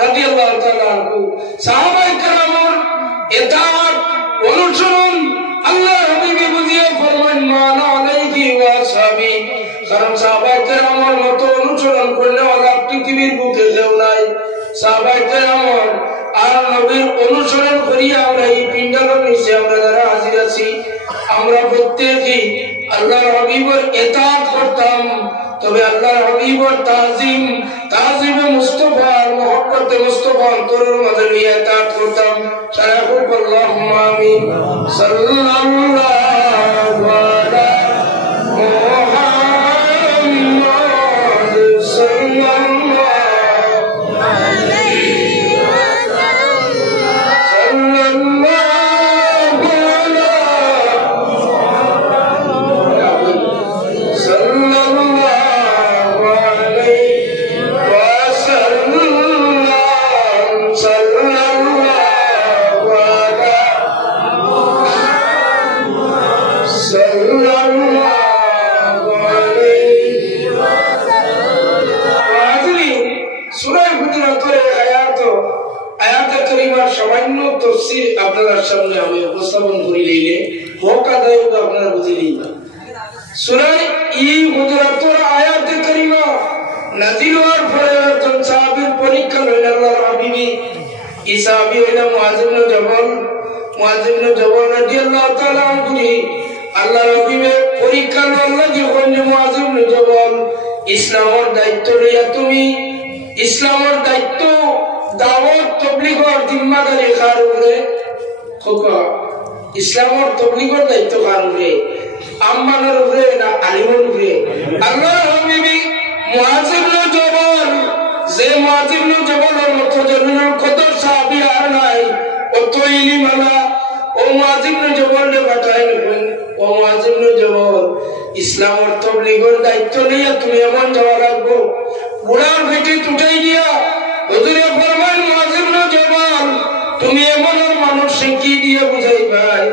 রাদিয়াল্লাহু তাআলা আনহু সাহাবায়ে কেরামের ইতাআত অনুসরণ আল্লাহ হাবিবে বুঝিয়ে ফরমান মানা আলাইহি ওয়া সাহাবী কারণ সাহাবায়ে কেরামের মতো অনুসরণ করলে ওরা পৃথিবীর বুকে কেউ নাই সাহাবায়ে কেরামের আর নবীর অনুসরণ করিয়া আমরা এই পিণ্ডালের নিচে আমরা যারা হাজির আছি আমরা প্রত্যেকেই আল্লাহর হাবিবের ইতাআত করতাম তবে আল্লাহর হাবিবের তাজিমে মুস্তাফার মুহাব্বতে মুস্তাফা অন্তরের মাঝে নিয়ে ইতাআত করতাম সারা খুব আল্লাহুম্মা আমিন সাল্লাল্লাহু আলা মুহাম্মাদ সাল্লাল্লাহু আলাইহি আপনার সামনে আমি উপস্থাপন করি লইলে হক আদায় আপনারা বুঝিলেই না সূরা হুজুরাতের আয়াতে কারিমা নাযিল হওয়ার পরে একজন সাহাবীর পরীক্ষা হইল আল্লাহর হাবিবী এই সাহাবী হইল মুআয ইবনে জাবাল রাদিয়াল্লাহু তাআলা আনহু আল্লাহর হাবিবের পরীক্ষা আল্লাহ যখন মুআয ইবনে জাবাল ইসলামের দায়িত্ব লইয়া তুমি ইসলামের দায়িত্ব দাওয়াত তাবলীগের জিম্মাদারি কার উপরে খোকা ইসলামের তাবলীগের দায়িত্ব কার উপরে আম্মানের উপরে না আলিমের উপরে আল্লাহর হাবিবী মুআয ইবনে জাবাল যে মুআয ইবনে জাবালের মতো জনের কত সাহাবী আর নাই কত ইলমালা ও মুআয ইবনে জাবালকে পাঠায় না ও মুআয ইবনে জাবাল ইসলামের তাবলীগের দায়িত্ব নিয়ে তুমি এমন যাওয়া লাগবো বুড়ার বেটি টুটাই দিয়া হুজুরে ফরমান মুআয ইবনে জাবাল তুমি এমন মানুষকে কি দিয়ে বুঝাই ভাই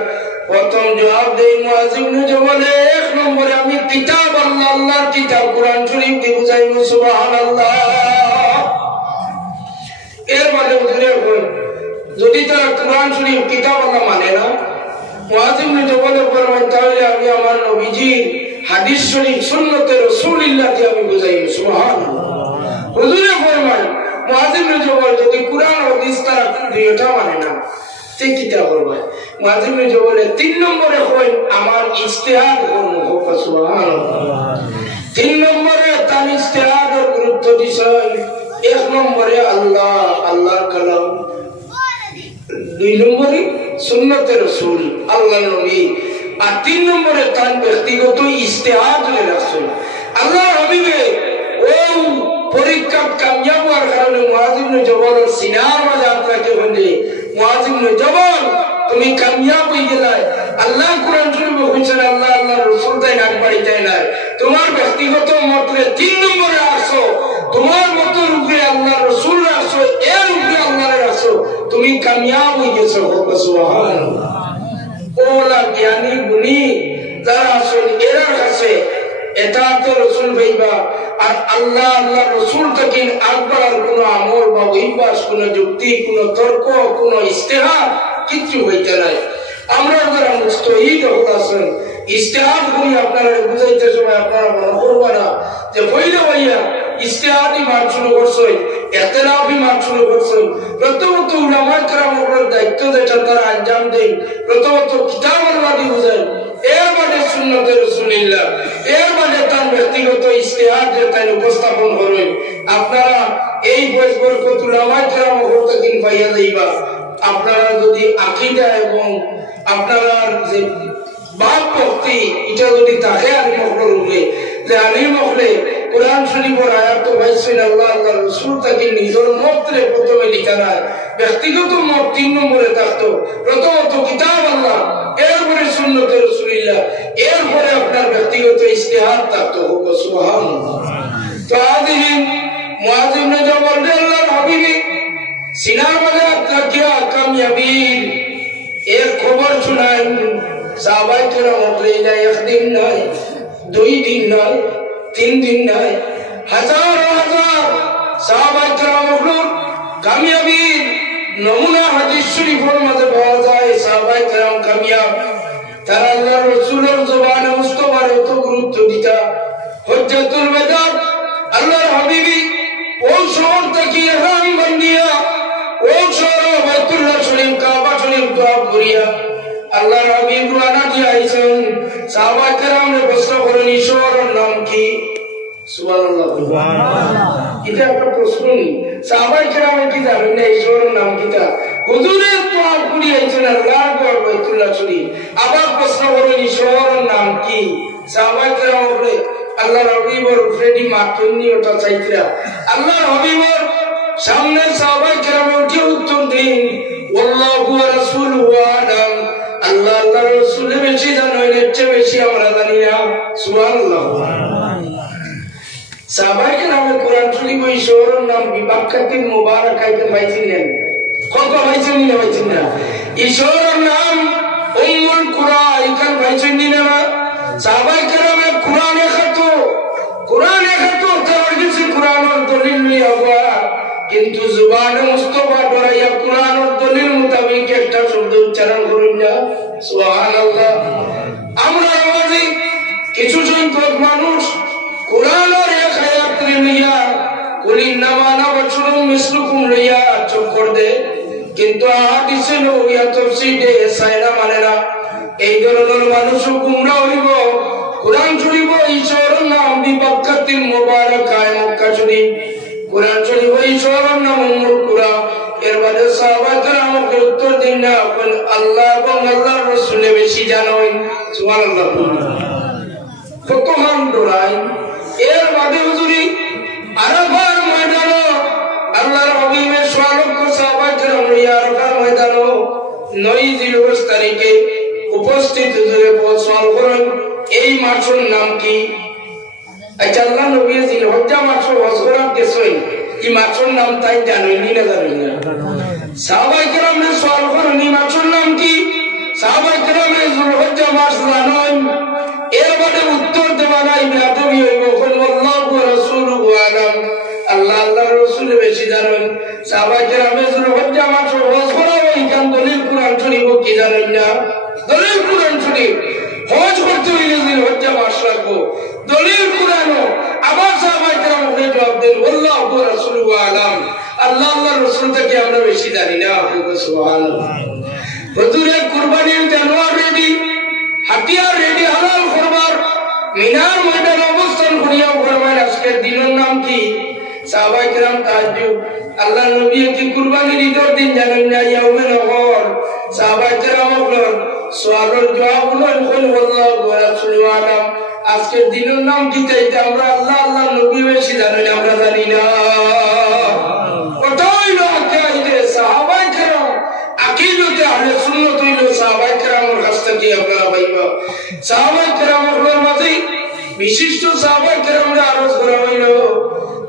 প্রথম জবাব দেই মুআয ইবনে জাবাল এক নম্বরে আমি কিতাব আল্লাহর কিতাব কুরআন শরীফ দিয়ে বুঝাই সুবহানাল্লাহ এর মানে হুজুরে কই যদি তারা কুরআন শরীফ কিতাব আল্লাহ মানে না মুআয ইবনে জাবাল ফরমান তাহলে আমি আমার নবীজির হাদিস শরীফ সুন্নতে রাসূলুল্লাহ দিয়ে আমি বুঝাই সুবহানাল্লাহ হুজুরে ফরমান মুআয ইবনে জাবাল যদি কুরআন ও হাদিস তারা দুইটা মানে না তে কিতাব করবে মুআয ইবনে জাবাল তিন নম্বরে কই আমার ইজতিহাদ করব সুবহানাল্লাহ তিন নম্বরে তার ইজতিহাদের গুরুত্ব দিছে এক নম্বরে আল্লাহর কালাম দুই নম্বরে সুন্নতে রাসূল আল্লাহর নবী আর তিন নম্বরে তার ব্যক্তিগত ইজতিহাদ রাসূল আল্লাহর হাবিবে ও পরীক্ষা কামিয়াব হওয়ার কারণে মুআয ইবনে জাবালের সিনার মাঝে আপনাকে বলে মুআয ইবনে জাবাল তুমি কামিয়াব হয়ে গেলে আল্লাহ কুরআন শরীফে বলেছেন আল্লাহ আল্লাহর রাসূল তাই নাক বাড়িতে নাই তোমার ব্যক্তিগত মতে তিন নম্বরে আসো তোমার মতের উপরে আল্লাহর রাসূল আসো এর উপরে আল্লাহর আসো তুমি কামিয়াব হয়ে গেছো সুবহানাল্লাহ ওলা জ্ঞানী গুণী যারা আসেন এরা কাছে এতাআত রাসূল ভাইবা আর আল্লাহ রাসূল থেকে আকবার কোনো আমল বা অভ্যাস কোনো যুক্তি কোনো তর্ক কোনো ইজতিহাদ কিছু হইতে নাই আমরা যারা মুস্তাহিদ হতাছেন ইজতিহাদ করি আপনারা বুঝাইতে সময় আপনারা মনে করবেন না যে বইলে ভাইয়া ইজতিহাদি মান শুরু করছেন ইখতিলাফি মান শুরু করছেন প্রথমত উলামায়ে কেরামের দায়িত্ব যেটা তারা আঞ্জাম দেন প্রথমত কিতাব আল্লাহ দিয়ে বুঝান এর মানে সুন্নতে রাসূলুল্লাহ এর মানে তার ব্যক্তিগত ইজতিহাদ যেটা উপস্থাপন করেন আপনারা এই বরকত উলামায়ে কেরামের থেকে পাইয়া যাইবা আপনারা যদি আকীদা এবং আপনারা যে বাপ ভক্তি এটা যদি থাকে আলিম মহলের উপরে যে আলিম মহলে কোরআন শরীফের আয়াত তো ভাইছেন আল্লাহ আল্লাহ রাসূল তাকে নিজের মতে প্রথমে লিখা না, ব্যক্তিগত মত 3 নম্বরে থাকতো। প্রথমত কিতাব আল্লাহ, এরপরে সুন্নতে রাসূলুল্লাহ, এরপরে আপনার ব্যক্তিগত ইজতিহাদ থাকতো। সুবহানাল্লাহ। তো আদিন মুআয ইবনে জবল আল্লাহর হাবিব সিনার মধ্যে রাখিয়া কামিয়াবির এর খবর শোনায় সাহাবায়ে কেরাম বলেন একদিন নয়, 2 দিন নয়, 3 দিন নয়, হাজার হাজার সাহাবায়ে কেরামের কামিয়াবির নমুনা হাদিস শরীফের মধ্যে পাওয়া যায়। সাহাবায়ে কেরাম কামিয়াব, তারা আল্লাহর রাসূলের জবানে মুস্তাফার এত গুরুত্ব দিতা। হজ্জাতুল ওয়াদা আল্লাহর হাবিবি ওই শহর থেকে ইহরাম বান্ধিয়া ওই শহর বাইতুল্লাহ শরীফ কাবা শরীফ তওয়াফ করিয়া আল্লাহর হাবিব রওনা দিয়ে আইছেন। সাহাবায়ে কেরামের প্রশ্ন করেন, এই শহরের নাম কি? সুবহানাল্লাহ। এটা একটা প্রশ্ন। সাহাবায়ে কেরাম কি জানেন না এই শহরের নাম কিটা? হুজুরের তওয়াফ করিয়া আইছেন আল্লাহর ঘর বাইতুল্লাহ শরীফ, আবার প্রশ্ন করেন এই শহরের নাম কি? সাহাবায়ে কেরাম বলে আল্লাহর হাবিবর ফ্রেডি মার্টিনি ওটা চাইতরা আল্লাহর হাবিবর সামনে সাহাবায়ে কেরাম উঠে উত্তর দেন, আল্লাহু ওয়া রাসূলুহু আ'লাম, আল্লাহ আল্লাহর রাসূল বেশি জানেন, এর চেয়ে বেশি আমরা জানি না। সুবহানাল্লাহ। সাহাবায়ে কেরামের কোরআন শরীফ এই শহরের নাম বিবাক্কাতুল মুবারাকাতুল বাইতিন, কত বাইতিন না বাইতিন না, এই শহরের নাম উম্মুল কুরা, এখান বাইতিন না। সাহাবায়ে কেরামের কোরআনে খাতো তার কিছু কোরআনের দলিল নিয়ে হওয়া, কিন্তু জবানে মুস্তাফা ডরাইয়া কোরআনের দলিল মোতাবেক একটা শব্দ উচ্চারণ করুন না। সুবহানাল্লাহ। আমরা আমাদের কিছু সংখ্যক মানুষ কোরআনের এক আয়াত লইয়া কুলিন্নামা আনা বাশারুম মিসলুকুম লইয়া চক্কর দেয়, কিন্তু হাদিসে নববিয়া তাফসীরে সায়না মানে না। এই ধরনের মানুষ গুমরা হইব। কোরআন শরীফ ঈশ্বরের নাম বিবাক্কাতুল মুবারাকায় মক্কা শরীফ, কোরআন শরীফ ঈশ্বরের নাম উম্মুল কুরা। এর বাদে সাহাবায়ে কেরাম উত্তর দেন না, আল্লাহ এবং আল্লাহর রাসূল বেশি জানেন। সুবহানাল্লাহ। কত মান ডরাই। এর বাদে হুজুরি আরাফার ময়দানে আল্লাহর হাবিবের 6 লক্ষ সাহাবায়ে কেরাম আরাফার ময়দানে 9 জিলহজ তারিখে উপস্থিত হুজুরে প্রশ্ন করেন, এই মাসের নাম কি? আচ্ছা, আল্লাহ নবী জিলহজ্জা মাসে হজ করার গেছেন, এই মাসের নাম তাই জানেন না জানেন না? সাহাবায়ে কেরামের সওয়াল করেন, এই মাসের নাম কি? সাহাবায়ে কেরামের জিলহজ্জা মাস জানেন। এর বাদে উত্তর দেওয়া নাই, বেয়াদবি হইব। আল্লাহু ওয়া রাসূলুহু আ'লাম, আল্লাহ আল্লাহর রাসূল বেশি জানেন। সাহাবায়ে কেরামের জিলহজ্জা মাসে হজ করা এই কান দলিল কোরআন শরীফ কি জানেন না? দলিল কোরআন শরীফ হজ করতে হইলে জিলহজ্জা মাস লাগবো, দলিল কোরআনও। আবার সাহাবায়ে কেরাম জবাব দেন, আল্লাহু ওয়া রাসূলুহু আ'লাম, আল্লাহ আল্লাহর রাসূল থেকে আমরা বেশি জানি না। সুবহানাল্লাহ। হুজুরের কুরবানির জানোয়ার রেডি, হাতিয়ার রেডি, হালাল করবার মিনার ময়দানে অবস্থান করিয়া ফরমায়, আজকের দিনের নাম কি? সাহাবায়ে কেরাম তাজ্জুব, আল্লাহ নবী কি কুরবানির ঈদের দিন জানেন না? ইয়াউমে নহর। সাহাবায়ে কেরাম বলেন, সওয়ালের জবাব হলো আল্লাহু ওয়া রাসূলুহু আ'লাম, আজকের দিনের নাম কি? চাইতে আমরা আল্লাহ আল্লাহ নবী বেশি জানেন, আমরা জানি না। ওটাই হলো আকিদা সাহাবায়ে কেরাম। আকিদাতে আহলে সুন্নাত হইল সাহাবায়ে কেরামের কাছ থেকে আপনারা পাইবা। সাহাবায়ে কেরামের মাঝে বিশিষ্ট সাহাবায়ে কেরামরা আরজ করা হইল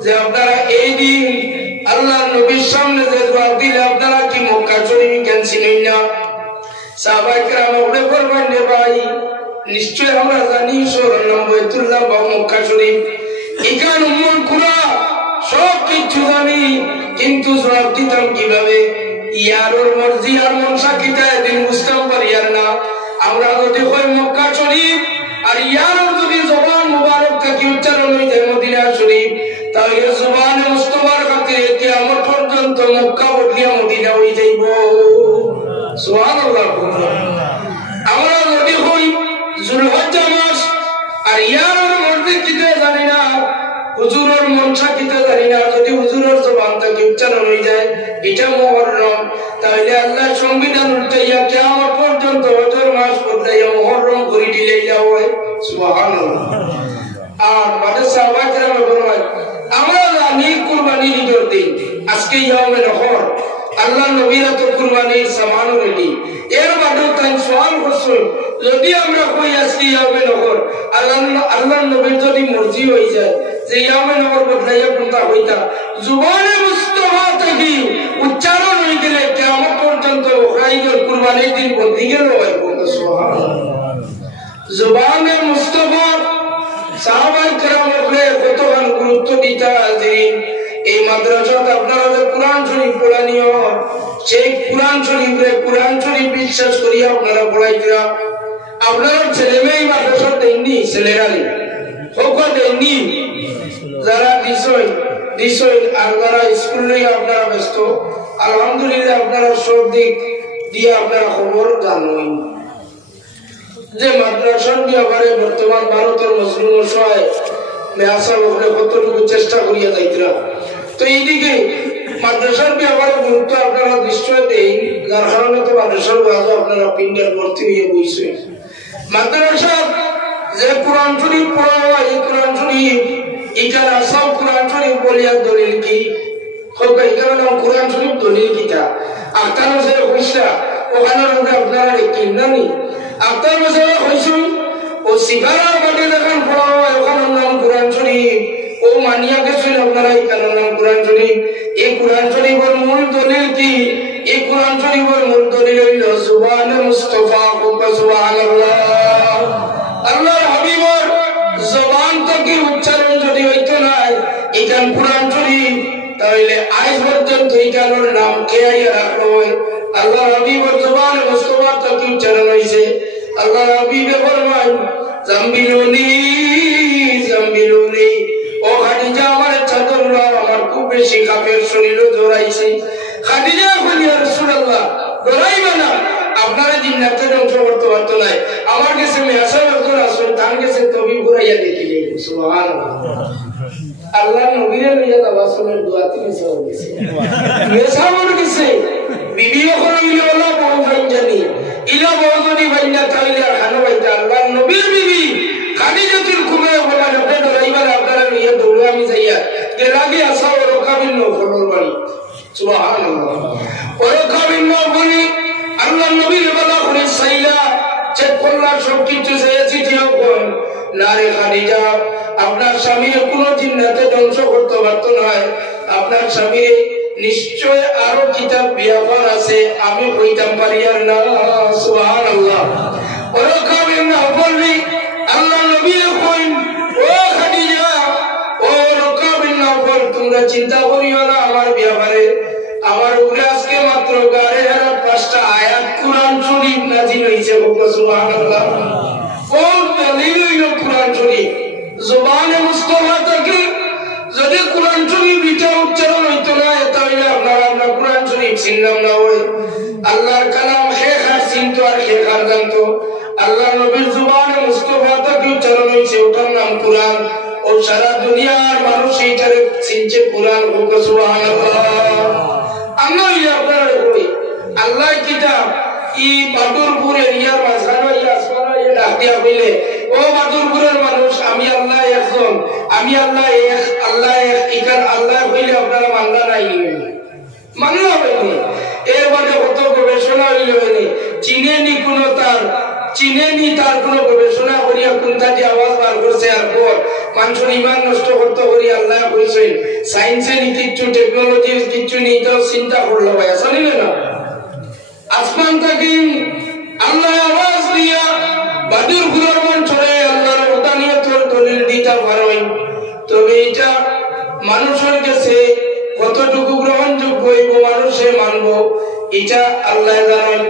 যে আপনারা এই দিন আল্লাহ নবীর সামনে যে জবাব দিলে আপনারা কি মক্কা শরীফ কেন চিনেন না? সাহাবায়ে কেরাম বলবেন, ভাই নিশ্চয় আমরা জানি শহরের নাম বাইতুল্লাহ বা মক্কা শরীফ, এখান উম্মুল কুরা, সব কিছু জানি, কিন্তু জবাব দিতাম কিভাবে? ইয়ারোর মর্জি আর মনসা কিতা দিন বুঝতাম পারি আর না। আমরা যদি কই মক্কা শরীফ আর ইয়ারোর যদি জবান মুবারক থেকে উচ্চারণ হয়ে যায় মদিনা শরীফ, তাহলে জবানে মুস্তাফার খাতিরে কিয়ামত পর্যন্ত মক্কা বদলিয়া মদিনা হয়ে যাইব। সুবহানাল্লাহ। আমরা যদি কই জিলহজ্জা মাস আর ইয়ারোর মর্জি কিতা জানি না, হুজুরের মনসা কিতা জানি না, যদি হুজুরের জবান থেকে উচ্চারণ হয়ে যায় এটা মুহররম, তাহলে আল্লাহ সংবিধান উল্টাইয়া কিয়ামত পর্যন্ত হজর মাস বদলাইয়া মুহররম করে দিলে হয়। সুবহানাল্লাহ। আর বাদে সাহাবা کرام বলেন আমরা জানি কুরবানি ঈদের দিন আজকে ইয়ামে নহর আল্লাহ নবীরা তো কুরবানির সামান রেডি এর বাদেও তাই সওয়াল করছেন যদি আমরা কই আজকে ইয়ামে নহর আল্লাহ নবীর যদি মর্জি হই যায় যে ইয়ামে নহর বদলাইয়া কোনটা হইতা জুবানে মুস্তাফা থেকে উচ্চারণ হই গেলে কিয়ামত পর্যন্ত ওখাইদের কুরবানির দিন বদলি গেল হয় সুবহানাল্লাহ জুবানে মুস্তাফা সাহাবা کرام বলে কতখান গুরুত্ব দিতা আছেন এই মাদ্রাসাতে আপনারা যে কোরআন শরীফ পড়ানিও সেই কোরআন শরীফ বিশ্বাস করিয়া আপনারা পড়াইতরা আপনারা ছেলে মেয়ে মাদ্রাসা দেননি ছেলেরা হোকা দেননি যারা দিছই আর যারা স্কুলে আপনারা ব্যস্ত আলহামদুলিল্লাহ আপনারা সব দিক দিয়ে আপনারা খবর জানেন যে মাদ্রাসার ব্যাপারে বর্তমান ভারতের মুসলিম সহায় মেয়াসা বলে কতটুকু চেষ্টা করিয়া যাইতরা তো এইদিকে মাদ্রাসার ব্যাপারে গুরুত্ব আপনারা নিশ্চয় দেন যার কারণে তো মাদ্রাসার বাজু আপনারা পিন্ডের ভর্তি হয়ে বইছে মাদ্রাসা যে কোরআন শরীফ পড়া হয় এই কোরআন শরীফ এখানে আসাম কোরআন শরীফ বলিয়া দলিল কি হোক এখানে নাম কোরআন শরীফ দলিল কিটা আখতার মাসে হইসা ওখানে আপনারা কিনানি আখতার মাসে হইসুন ও সিগারার বাটে যখন পড়া হয় ওখানে নাম কোরআন শরীফ ও মানিয়া গেছেন আপনারা এখানে নাম কোরআন শরীফ এই কোরআন শরীফের মূল দলিল কি এই কোরআন শরীফের মূল দলিল হইল সুবহানে মুস্তাফা সুবহানাল্লাহ আল্লাহর হাবিবের জবান থেকে উচ্চারণ যদি হইতো না এখান কোরআন শরীফ তাহলে আজ পর্যন্ত এখানের নাম কে আইয়া রাখলো আল্লাহর হাবিবের জবানে মুস্তাফা থেকে উচ্চারণ হইছে আল্লাহর হাবিবে ফরমান জাম্বিলুনি ও খাদিজা আমার চাদর আমার খুব বেশি কাফের শরীরে জড়াইছে খাদিজা বলি ইয়া রাসূলুল্লাহ ডরাইবা না আপনারা জিন্নাতে ধ্বংস করতে পারতো না আমার কাছে মেয়াসা একজন আসুন তার কাছে তবি ঘুরাইয়া দেখিলে সুবহানাল্লাহ আল্লাহ নবীরে লইয়া তাওয়াসুলের দোয়া তিনি সব গেছে মেয়াসা বড় গেছে বিবি হল ইলা বহু ভাইজানি ইলা বহুজনি ভাইনা তাইলে খানো ভাইতা আল্লাহ নবীর বিবি খাদিজাতুল কুবরা বলা আপনি ডরাইবা না আপনারা লইয়া দৌড়ে আমি যাইয়া কে লাগি আসা ও রকাবিন নফলর বাড়ি সুবহানাল্লাহ ও রকাবিন নফলি আল্লাহ নবীর বলা করে সাইলা চেক করলাম সবকিছু চেয়েছি যখন নারে খাদিজা আপনার স্বামীর কোনো জিন্নাতে ধ্বংস করতে পারতো নয় আপনার স্বামীর নিশ্চয় আরো কিতাব বিয়াফার আছে আমি কইতাম পারি আর না সুবহানাল্লাহ ওরকম না বলবি আল্লাহ নবী কইন ও খাদিজা ও রকাব না বল তোমরা চিন্তা করিও না আমার ব্যাপারে আমার উপরে আজকে মাত্র 115টা আয়াত কোরআন শরীফ নাযিল হইছে সুবহানাল্লাহ ও দলিল হইল কোরআন শরীফ জবানে মুস্তাফা থেকে যদি কোরআন শরীফ এটা উচ্চারণ হইতো না তাহলে আমরা কোরআন শরীফ চিনলাম না ওই আল্লাহর কালাম শেখ আর চিনতো আর শেখ আর জানতো আল্লাহ নবীর জবানে মুস্তাফা থেকে উচ্চারণ হইছে ওটার নাম কোরআন ও সারা দুনিয়ার মানুষ এইটারে চিনছে কোরআন সুবহানাল্লাহ আমরা আপনারা কই আল্লাহ কিতাব ই বাদুরপুর এরিয়ার মাঝখানে আসমানে ডাক দিয়া কইলে ও বাদুরপুরের মানুষ আমি আল্লাহ একজন আমি আল্লাহ এক আল্লাহ এক ইকার আল্লাহ কইলে আপনারা মানলা নাই মানলা হবে এর মানে কত গবেষণা হইলে হয়নি চিনেনি তার কোনো গবেষণা করিয়া কোনটা দিয়ে আওয়াজ বার করছে আর পর মানুষের ইমান নষ্ট করতে করি আল্লাহ কইছেন সায়েন্সে নি কিচ্ছু টেকনোলজি কিচ্ছু নেই তাও চিন্তা করলো ভাই আসলে না আসমান থেকে আল্লাহ আওয়াজ দিয়া বাদুর গুলোর মন ছড়ে আল্লাহর ওদানিয়তের দলিল দিতে পারেন তবে এটা মানুষের কাছে কতটুকু গ্রহণযোগ্য হইব মানুষে মানব এটা আল্লাহ জানেন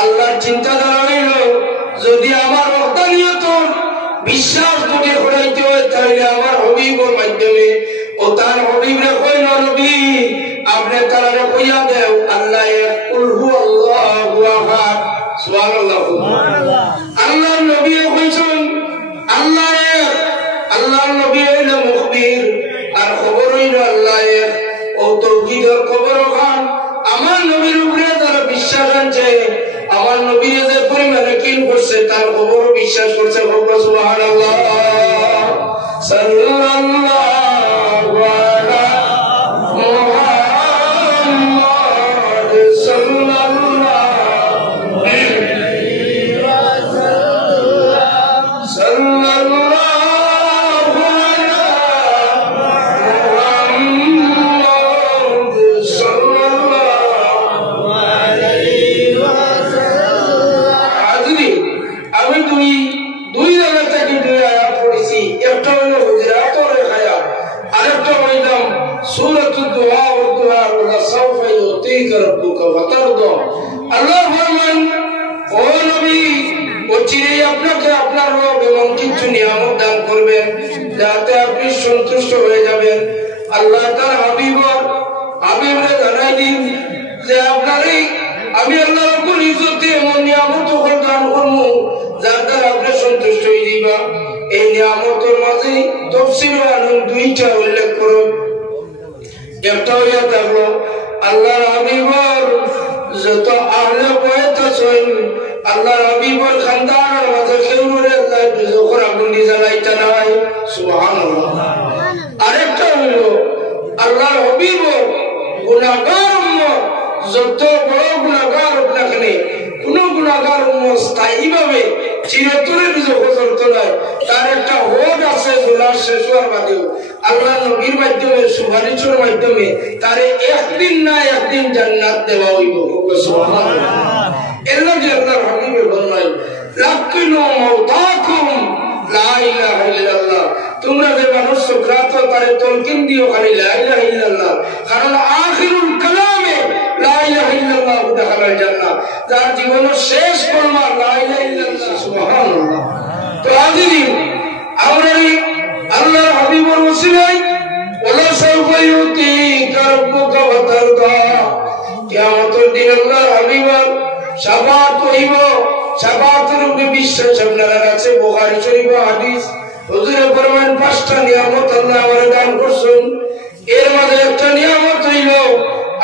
আল্লাহর চিন্তাধারা হইল যদি আমার ওদানিয়তের বিশ্বাস যদি করাইতে হয় তাহলে আমার হবিবের মাধ্যমে ও তার হবিবরে কইল নবী আপনি তারারে কইয়া দেও আল্লাহ কুল হু আল্লাহু আহাদ সুবহানাল্লাহ আল্লাহর নবী কইছেন আল্লাহর নবী হইল মুখবির আর খবর হইল আল্লাহ ও তাওহীদের খবর খান আমার নবীর উপরে যারা বিশ্বাস আনছে আমার নবীর যে পরিমাণে কিন করছে তার খবর বিশ্বাস করছে সুবহানাল্লাহ সাল্লাল্লাহু আলা মুহাম্মদ সাল্লাল্লাহু আলাইহি ওয়াসাল্লাম সাল্লাল্লাহু আলা মুহাম্মদ সাল্লাল্লাহু আলাইহি ওয়াসাল্লাম। আজকে আমি দুই জায়গা থেকে দুই আয়াত পড়েছি। একটা হলো হুজুরাতের আয়াত, আরেকটা হইলাম সূরাতুদ দুহা ওয়া দুহা ওয়া সাওফা ইউতিকা রাব্বুকা ফাতারদা। আল্লাহ ফরমান, ও নবী, অচিরেই আপনাকে আপনার রব এমন কিছু নিয়ামত দান করবেন যাতে আপনি সন্তুষ্ট হয়ে যাবেন। আল্লাহ তার হাবিবরে জানাই দিন যে আপনারই আমি আল্লাহ রাব্বুল ইজ্জতে এমন নিয়ামত দান করব যার দ্বারা আপনি সন্তুষ্ট হয়ে যাবেন। এই নিয়ামতের মাঝে তাফসীরে আনন্দ দুইটা উল্লেখ করো। একটা হইয়া থাকলো আল্লাহর হাবিবর যত আহলে বাইত আছেন, আল্লাহর হাবিবর খানদানের মাঝে কেউরে আল্লাহ যখন আগুন দিয়ে জ্বালাইতে নাই, সুবহানাল্লাহ। আরেকটা হইলো আল্লাহর হাবিবর গুনাহগার উম্মত, যত বড় গুনাহগার হোক না কেন, কোন গুনাহগার উম্মত স্থায়ীভাবে চিরতরে পর্যন্ত নয়, তার একটা হোদ আছে গুনাহ শেষ হওয়ার বাদেও আল্লাহ নবীর মাধ্যমে সুপারিশের মাধ্যমে তারে একদিন না একদিন জান্নাত দেওয়া হইব, সুবহানাল্লাহ। এর লাগে আল্লাহর হাবিবে বলেন, লাকিনু মাউতাকুম লা ইলাহা ইল্লাল্লাহ। তোমরা যে মানুষ সুকরাত তারে তলকিন দিও খালি লা ইলাহা ইল্লাল্লাহ, কারণ আখিরুল কালামে লা ইলাহা ইল্লাল্লাহ দাখালাল জান্নাহ। যার জীবনের শেষ কলমা লা ইলাহা ইল্লাল্লাহ, সুবহানাল্লাহ। তো আজিম আমরা আল্লাহর হাবিবের ওসিলায় ওয়ালা সাওফা ইউতিকা রাব্বুকা ফাতারদা, কিয়ামতের দিন আল্লাহর হাবিবের শাফাআত হইব। শাফাআতের উপরে বিশ্বাস আপনারা আছে, বুখারী শরীফ হাদিস। হুজুরে ফরমান, পাঁচটা নিয়ামত আল্লাহ আমারে দান করছেন। এর মাঝে একটা নিয়ামত হইল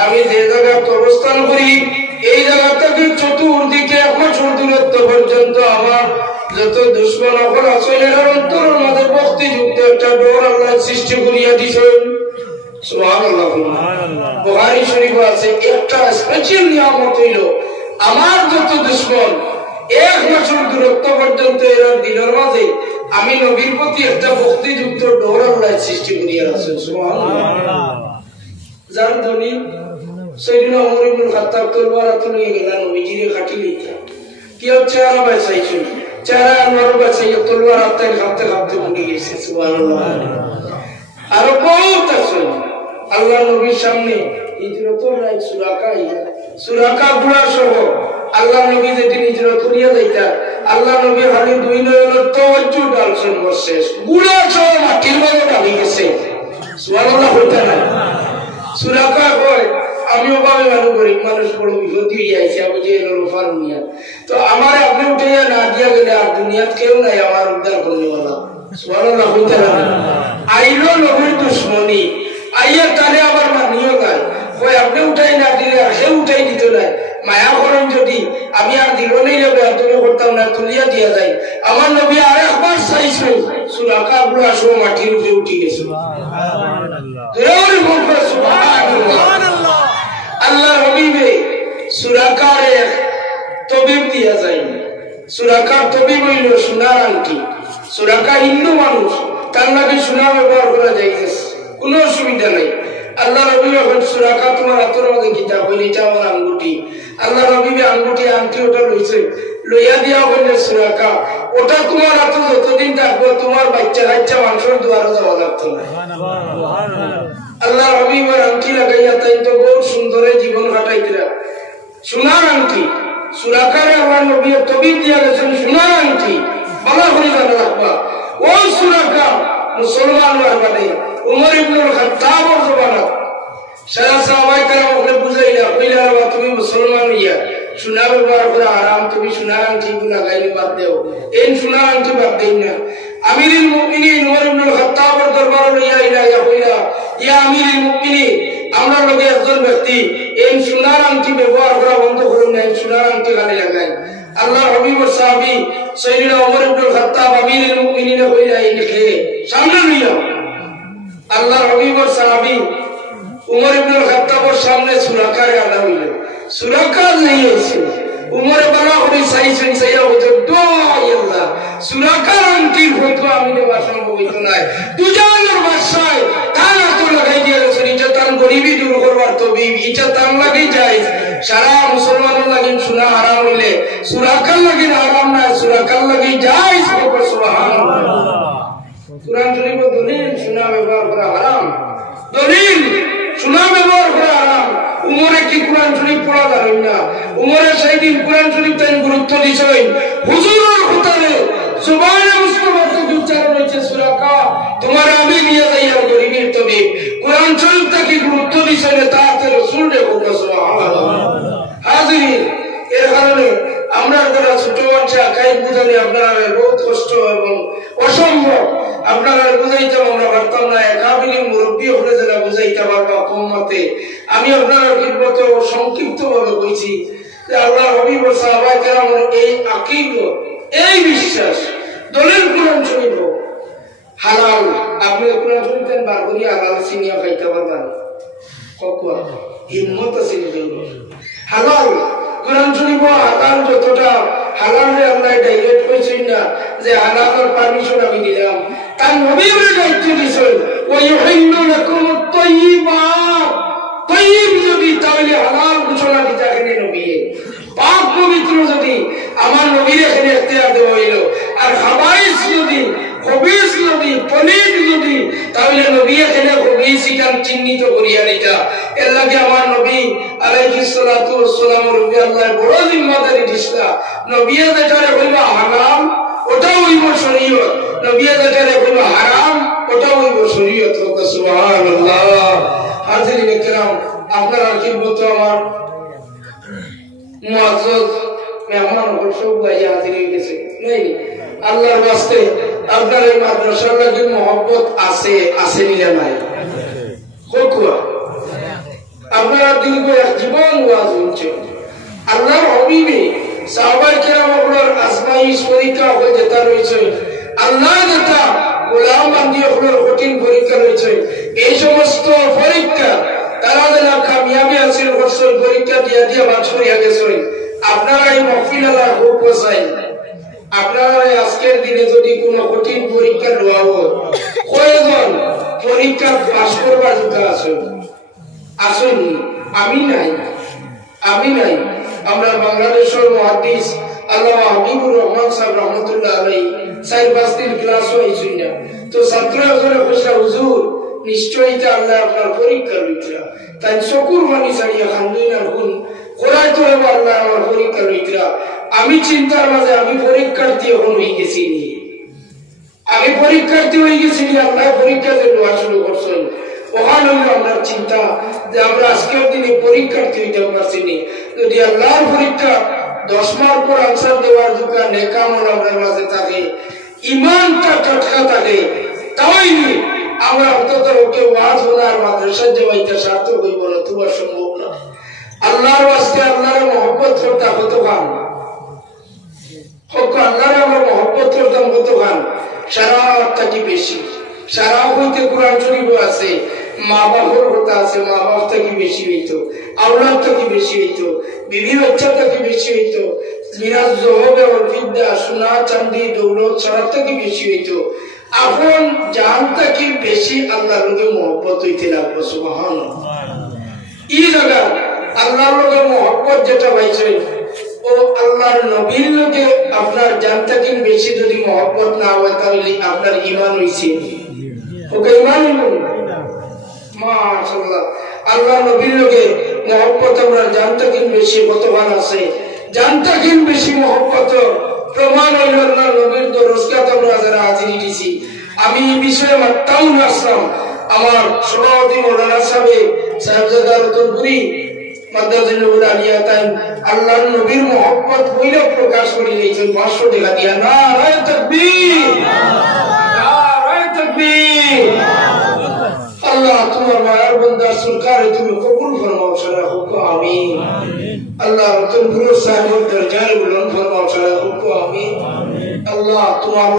আমি যে জায়গায় অবস্থান করি এই জায়গা থেকে চতুর্দিকে 1 বছর দূরত্ব পর্যন্ত আমার যত দুশ্মন অপর আছে এর অন্তরের মাঝে ভক্তিযুক্ত একটা ডোর আল্লাহ সৃষ্টি করিয়া দিয়েছেন, সুবহানাল্লাহ। বুখারী শরীফে আছে একটা স্পেশাল নিয়ামত হইল আমার যত দুশ্মন 1 বছর দূরত্ব পর্যন্ত এর দিনের মাঝে আমি নবীর প্রতি একটা ভক্তিযুক্ত ডোর আল্লাহ সৃষ্টি করিয়া রাখছেন, সুবহানাল্লাহ। যার ধনী সাইয়েদনা ওমর ইবনে খাত্তাব তরবার হাতে নিয়ে গেলেন নবীজিরে খাটি লিখা কি হচ্ছে আর বাঁচাইছে চারা আনোয়ার বাঁচাইয়া তরবার হাতে কাঁপতে কাঁপতে পড়ে গেছে, সুবহানাল্লাহ। আর বহুত আছে আল্লাহ নবীর সামনে হিজরতের রাত সুরাকা গুড়া সহ আল্লাহ নবী যেদিন হিজরত করিয়া যাইতা আল্লাহ নবী খালি 2 নয়নের তওয়াজ্জু ডালছেন বসে গুড়া সহ মাটির মধ্যে ঢালি গেছে, সুবহানাল্লাহ। হইতা না সুরাকা কয় আমিও ভাবে গরিব মানুষ বড় বিপদ হয়ে আইছে, আমি যে রফার নিয়া তো আমার আপনি উঠাইয়া না দিয়া গেলে আর দুনিয়াত কেউ নাই আমার উদ্ধার করনেওয়ালা, সুবহানাল্লাহ। হইতা না আইলো নবীর দুশ্মনী আইয়া তারে আবার মানিও নাই, কই আপনি উঠাই না দিলে আর সে উঠাই দিত না, মায়া করেন যদি আমি আর দিলনেই যাবে আর তুমি করতাম না তুলিয়া দিয়া যায়। আমার নবী আর একবার চাইছো সুরাকা গুলো আসো মাটির উপরে উঠে গেছে, আল্লাহ হাবিবে সুরাকারে তবিব দিয়া যায়। সুরাকার তবিব হইল সোনার আংটি। সুরাকা হিন্দু মানুষ, তার নাকি সোনা ব্যবহার করা যাইতেছে, কোনো অসুবিধা নাই। আল্লাহ নবী এখন সুরাকা তোমার হাতের মধ্যে কিতাব হইলে এটা আমার আঙ্গুটি। আল্লাহ নবী আঙ্গুটি আংটি ওটা লইছে, লইয়া দিয়া বললে সুরাকা ওটা তোমার হাতে যতদিন থাকবো তোমার বাচ্চা কাচ্চা মাংসের দুয়ারে যাওয়া লাগতো না। আল্লাহ হাবিবের আংটি লাগাইয়া তাই তো বহুত সুন্দরে জীবন কাটাইতরা। সোনার আংটি সুরাকারে আমার নবী তবিব দিয়া গেছেন সোনার আংটি, বালা করে জানা রাখবা। ওই সুরাকা মুসলমান বাদে উমর ইবনুল খাত্তাবের জমানাত সারা সাহাবায়ে কেরাম ওকে বুঝাইলা কইলা বাবা তুমি মুসলমান হইয়া সোনা ব্যবহার করা হারাম, তুমি সোনার আংটি লাগাইলে বাদ দেও, এই সোনার আংটি বাদ দেই না। আমিরুল মুমিনিন উমর ইবনুল খাত্তাবের দরবারে লইয়া আইলা কইলা ইয়া আমিরুল মুমিনিন আমরা লগে একজন ব্যক্তি এই সোনার আংটি ব্যবহার করা বন্ধ করুন না, এই সোনার আংটি গানে লাগাই। আল্লাহ হাবিবুর সাহাবী সাইয়্যিদনা ওমর ইবনুল খাত্তাব আমিরুল মুমিনিন কইলা লিখে সামনে লইয়া আল্লাহ হাবিবুর সাহাবী ওমর ইবনুল খাত্তাবের সামনে সুরাকারে আনা হইল সুরাকার নাই আছে উমরে বলা হই সাইছেন সাইয়া হতো দোয়াই আল্লাহ সুরাকার আংটির ফটো আমি দেওয়া সম্ভব হইতো না দুজনের বাসায় তারা তো লাগাই দিয়ে এটা তার গরিবী দূর করবার তো এটা তার লাগেই যায় সারা মুসলমানের লাগেন শোনা হারাম হইলে সুরাকার লাগেন হারাম না সুরাকার লাগেই যায় সুবহানাল্লাহ কুরআন শরীফ দলিল শোনা ব্যবহার করা হারাম দলিল শোনা ব্যবহার করা হারাম উমরে কি কুরআন শরীফ পড়া যায় না উমরে সেই দিন কুরআন শরীফ তাই গুরুত্ব দিছেন হুজুরের হুতারে সুবহানে মুসলমান তো উচ্চারণ হয়েছে সুরাকা তোমার আমি নিয়ে যাইয়া গরিবের তবে কুরআন শরীফ কি গুরুত্ব দিছেন তাতে রাসূল দেখো সুবহানাল্লাহ হাজির এর কারণে আমরা যারা ছোট বাচ্চা কাই বুঝানি আপনারা বহুত কষ্ট এবং অসম্ভব আপনারা বুঝাইতে আমরা পারতাম না একাবিনী মুরব্বী হলে যারা বুঝাইতে পারবা কম মতে আমি আপনারা কিংবত সংক্ষিপ্ত ভাবে কইছি যে আল্লাহ হাবিব ও সাহাবায়ে কেরামের এই আকীদা এই বিশ্বাস দলিল কোরআন শরীফ হালাল আপনি কোরআন শরীফ দেন বার করি হালাল সিনিয়া খাইতে পারবেন ককওয়া হিম্মত আছে হালাল কোরআন শরীফ হালাল যতটা হালালে আল্লাহ ডাইরেক্ট কইছেন না যে হালালের পারমিশন আমি দিলাম তার নবীর দায়িত্ব দিয়েছেন ওয়া ইউহিল্লু লাকুম আত-তাইয়্যিবাত তাইয়্যিব যদি তাহলে হালাল ঘোষণা দিতে এখানে নবী পাক পবিত্র যদি আমার নবীর এখানে ইখতিয়ার দেওয়া হইল আর খাবাইস যদি খবিস যদি পলিত যদি তাহলে নবী এখানে খবিস ইকান চিহ্নিত করিয়া দিতা এর লাগে আমার নবী আলাইহিস সালাতু ওয়াস সালাম রবি আল্লাহ বড় জিম্মাদারি দিছলা নবী যেটারে কইবা হালাল ওটা হইব শরীয়ত নবী যেটারে কইবা হারাম ওটা হইব শরীয়ত সুবহানাল্লাহ হাজিরিন کرام আপনারা খিদমত আমার মুআজ্জাজ মেহমান সব গায়ে হাজির হয়ে গেছে নাই আল্লাহর ওয়াস্তে আপনার এই মাদ্রাসার লাগি মহব্বত আছে আছে নিলে নাই কোকুয়া আপনারা দীর্ঘ এক জীবন ওয়াজ শুনছেন আল্লাহর হাবিবে সাহাবায়ে কেরাম আপনার আজমাইশ পরীক্ষা হয়ে যেটা রয়েছে আল্লাহ যেটা গোলাম বান্দি আপনার কঠিন পরীক্ষা রয়েছে এই সমস্ত পরীক্ষা তারা যারা কামিয়াবি হাসিল করছেন পরীক্ষা দিয়া দিয়া বাঁচ করিয়া গেছেন আপনারা এই মাহফিল আল্লাহ খুব বসাই আপনারা আজকের দিনে যদি কোনো কঠিন পরীক্ষা দেওয়া হয় কয়জন পরীক্ষা পাস করবার যোগ্য আছেন আসুন আমি নাই আমরা বাংলাদেশের মুহাদ্দিস আল্লামা হাবিবুর রহমান সাহেব রহমাতুল্লাহ আলাইহি 4-5 দিন ক্লাস হইছিল না তো ছাত্ররা কইরা হুজুর নিশ্চয়ই তা আল্লাহ আপনার পরীক্ষা লইতরা তাই শুকর মানি সারিয়া আলহামদুলিল্লাহ কোন কোরআন তো আল্লাহ আমার পরীক্ষা লইতরা আমি চিন্তার মাঝে আমি পরীক্ষার্থী হয়ে গেছি আমি পরীক্ষার্থী হয়ে গেছি আল্লাহ পরীক্ষা দেন শুরু করছেন ওখানে আমরা চিন্তা যে আমরা আজকের দিনে পরীক্ষার্থী হইতে পারছি যদি আল্লাহর পরীক্ষা 10 মার্ক পর আনসার দেওয়ার যোগ্য নেকামল আমাদের মাঝে থাকে ইমানটা টাটকা থাকে তাই আমরা অন্তত ওকে ওয়াজ ওনার মাদ্রাসা যাওয়াইতে সার্থক হইব না তো সম্ভব না আল্লাহর ওয়াস্তে আল্লাহর মহব্বত করতে হতো গান হোক আল্লাহর আমরা মহব্বত করতাম হতো গান সারা থেকে বেশি সারা হইতে কোরআন শরীফ আছে মা বাবার কথা আছে মা বাপ থেকে বেশি হইতো আওলাদ থেকে বেশি হইতো বিবি বাচ্চা থেকে বেশি হইতো মিরাজ জহবে আর বিদ্যা সোনা চাঁদি দৌলত সারা থেকে বেশি হইতো আপন জান থেকে বেশি আল্লাহর লগে মহব্বত হইতে লাগলো সুবহানাল্লাহ এই জায়গা আল্লাহর লগে মহব্বত যেটা পাইছে ও আল্লাহর নবীর লগে আপনার জান থেকে বেশি যদি মহব্বত না হয় তাহলে আপনার ঈমান হইছে ওকে ঈমান হইল মাশাআল্লাহ আল্লাহ নবীর লগে মহব্বত আমরা জান থেকে বেশি কতবার আছে জান থেকে বেশি মহব্বত প্রমাণ হইল আল্লাহ নবীর দরজগাত আমরা যারা হাজির দিছি আমি এই বিষয়ে মাত্তাও আসলাম আমার সভাপতি মাওলানা সাহেবজাদা রতনপুরি মাদ্রাসাতুল আলিয়া তাই আল্লাহর নবীর মহব্বত কইলে প্রকাশ করে দিয়েছেন 500 টাকা দিয়া নারায়ে তাকবীর নারায়ে তাকবীর अल्लाह तुम्हार मायार बंदा सरकार तुम्हें कबूल फरमाओ सला को आमीन। अल्लाह तुम भरोसा दर्जा बुलंद फरमाओ सला को आमीन। अल्लाह तुम्हारा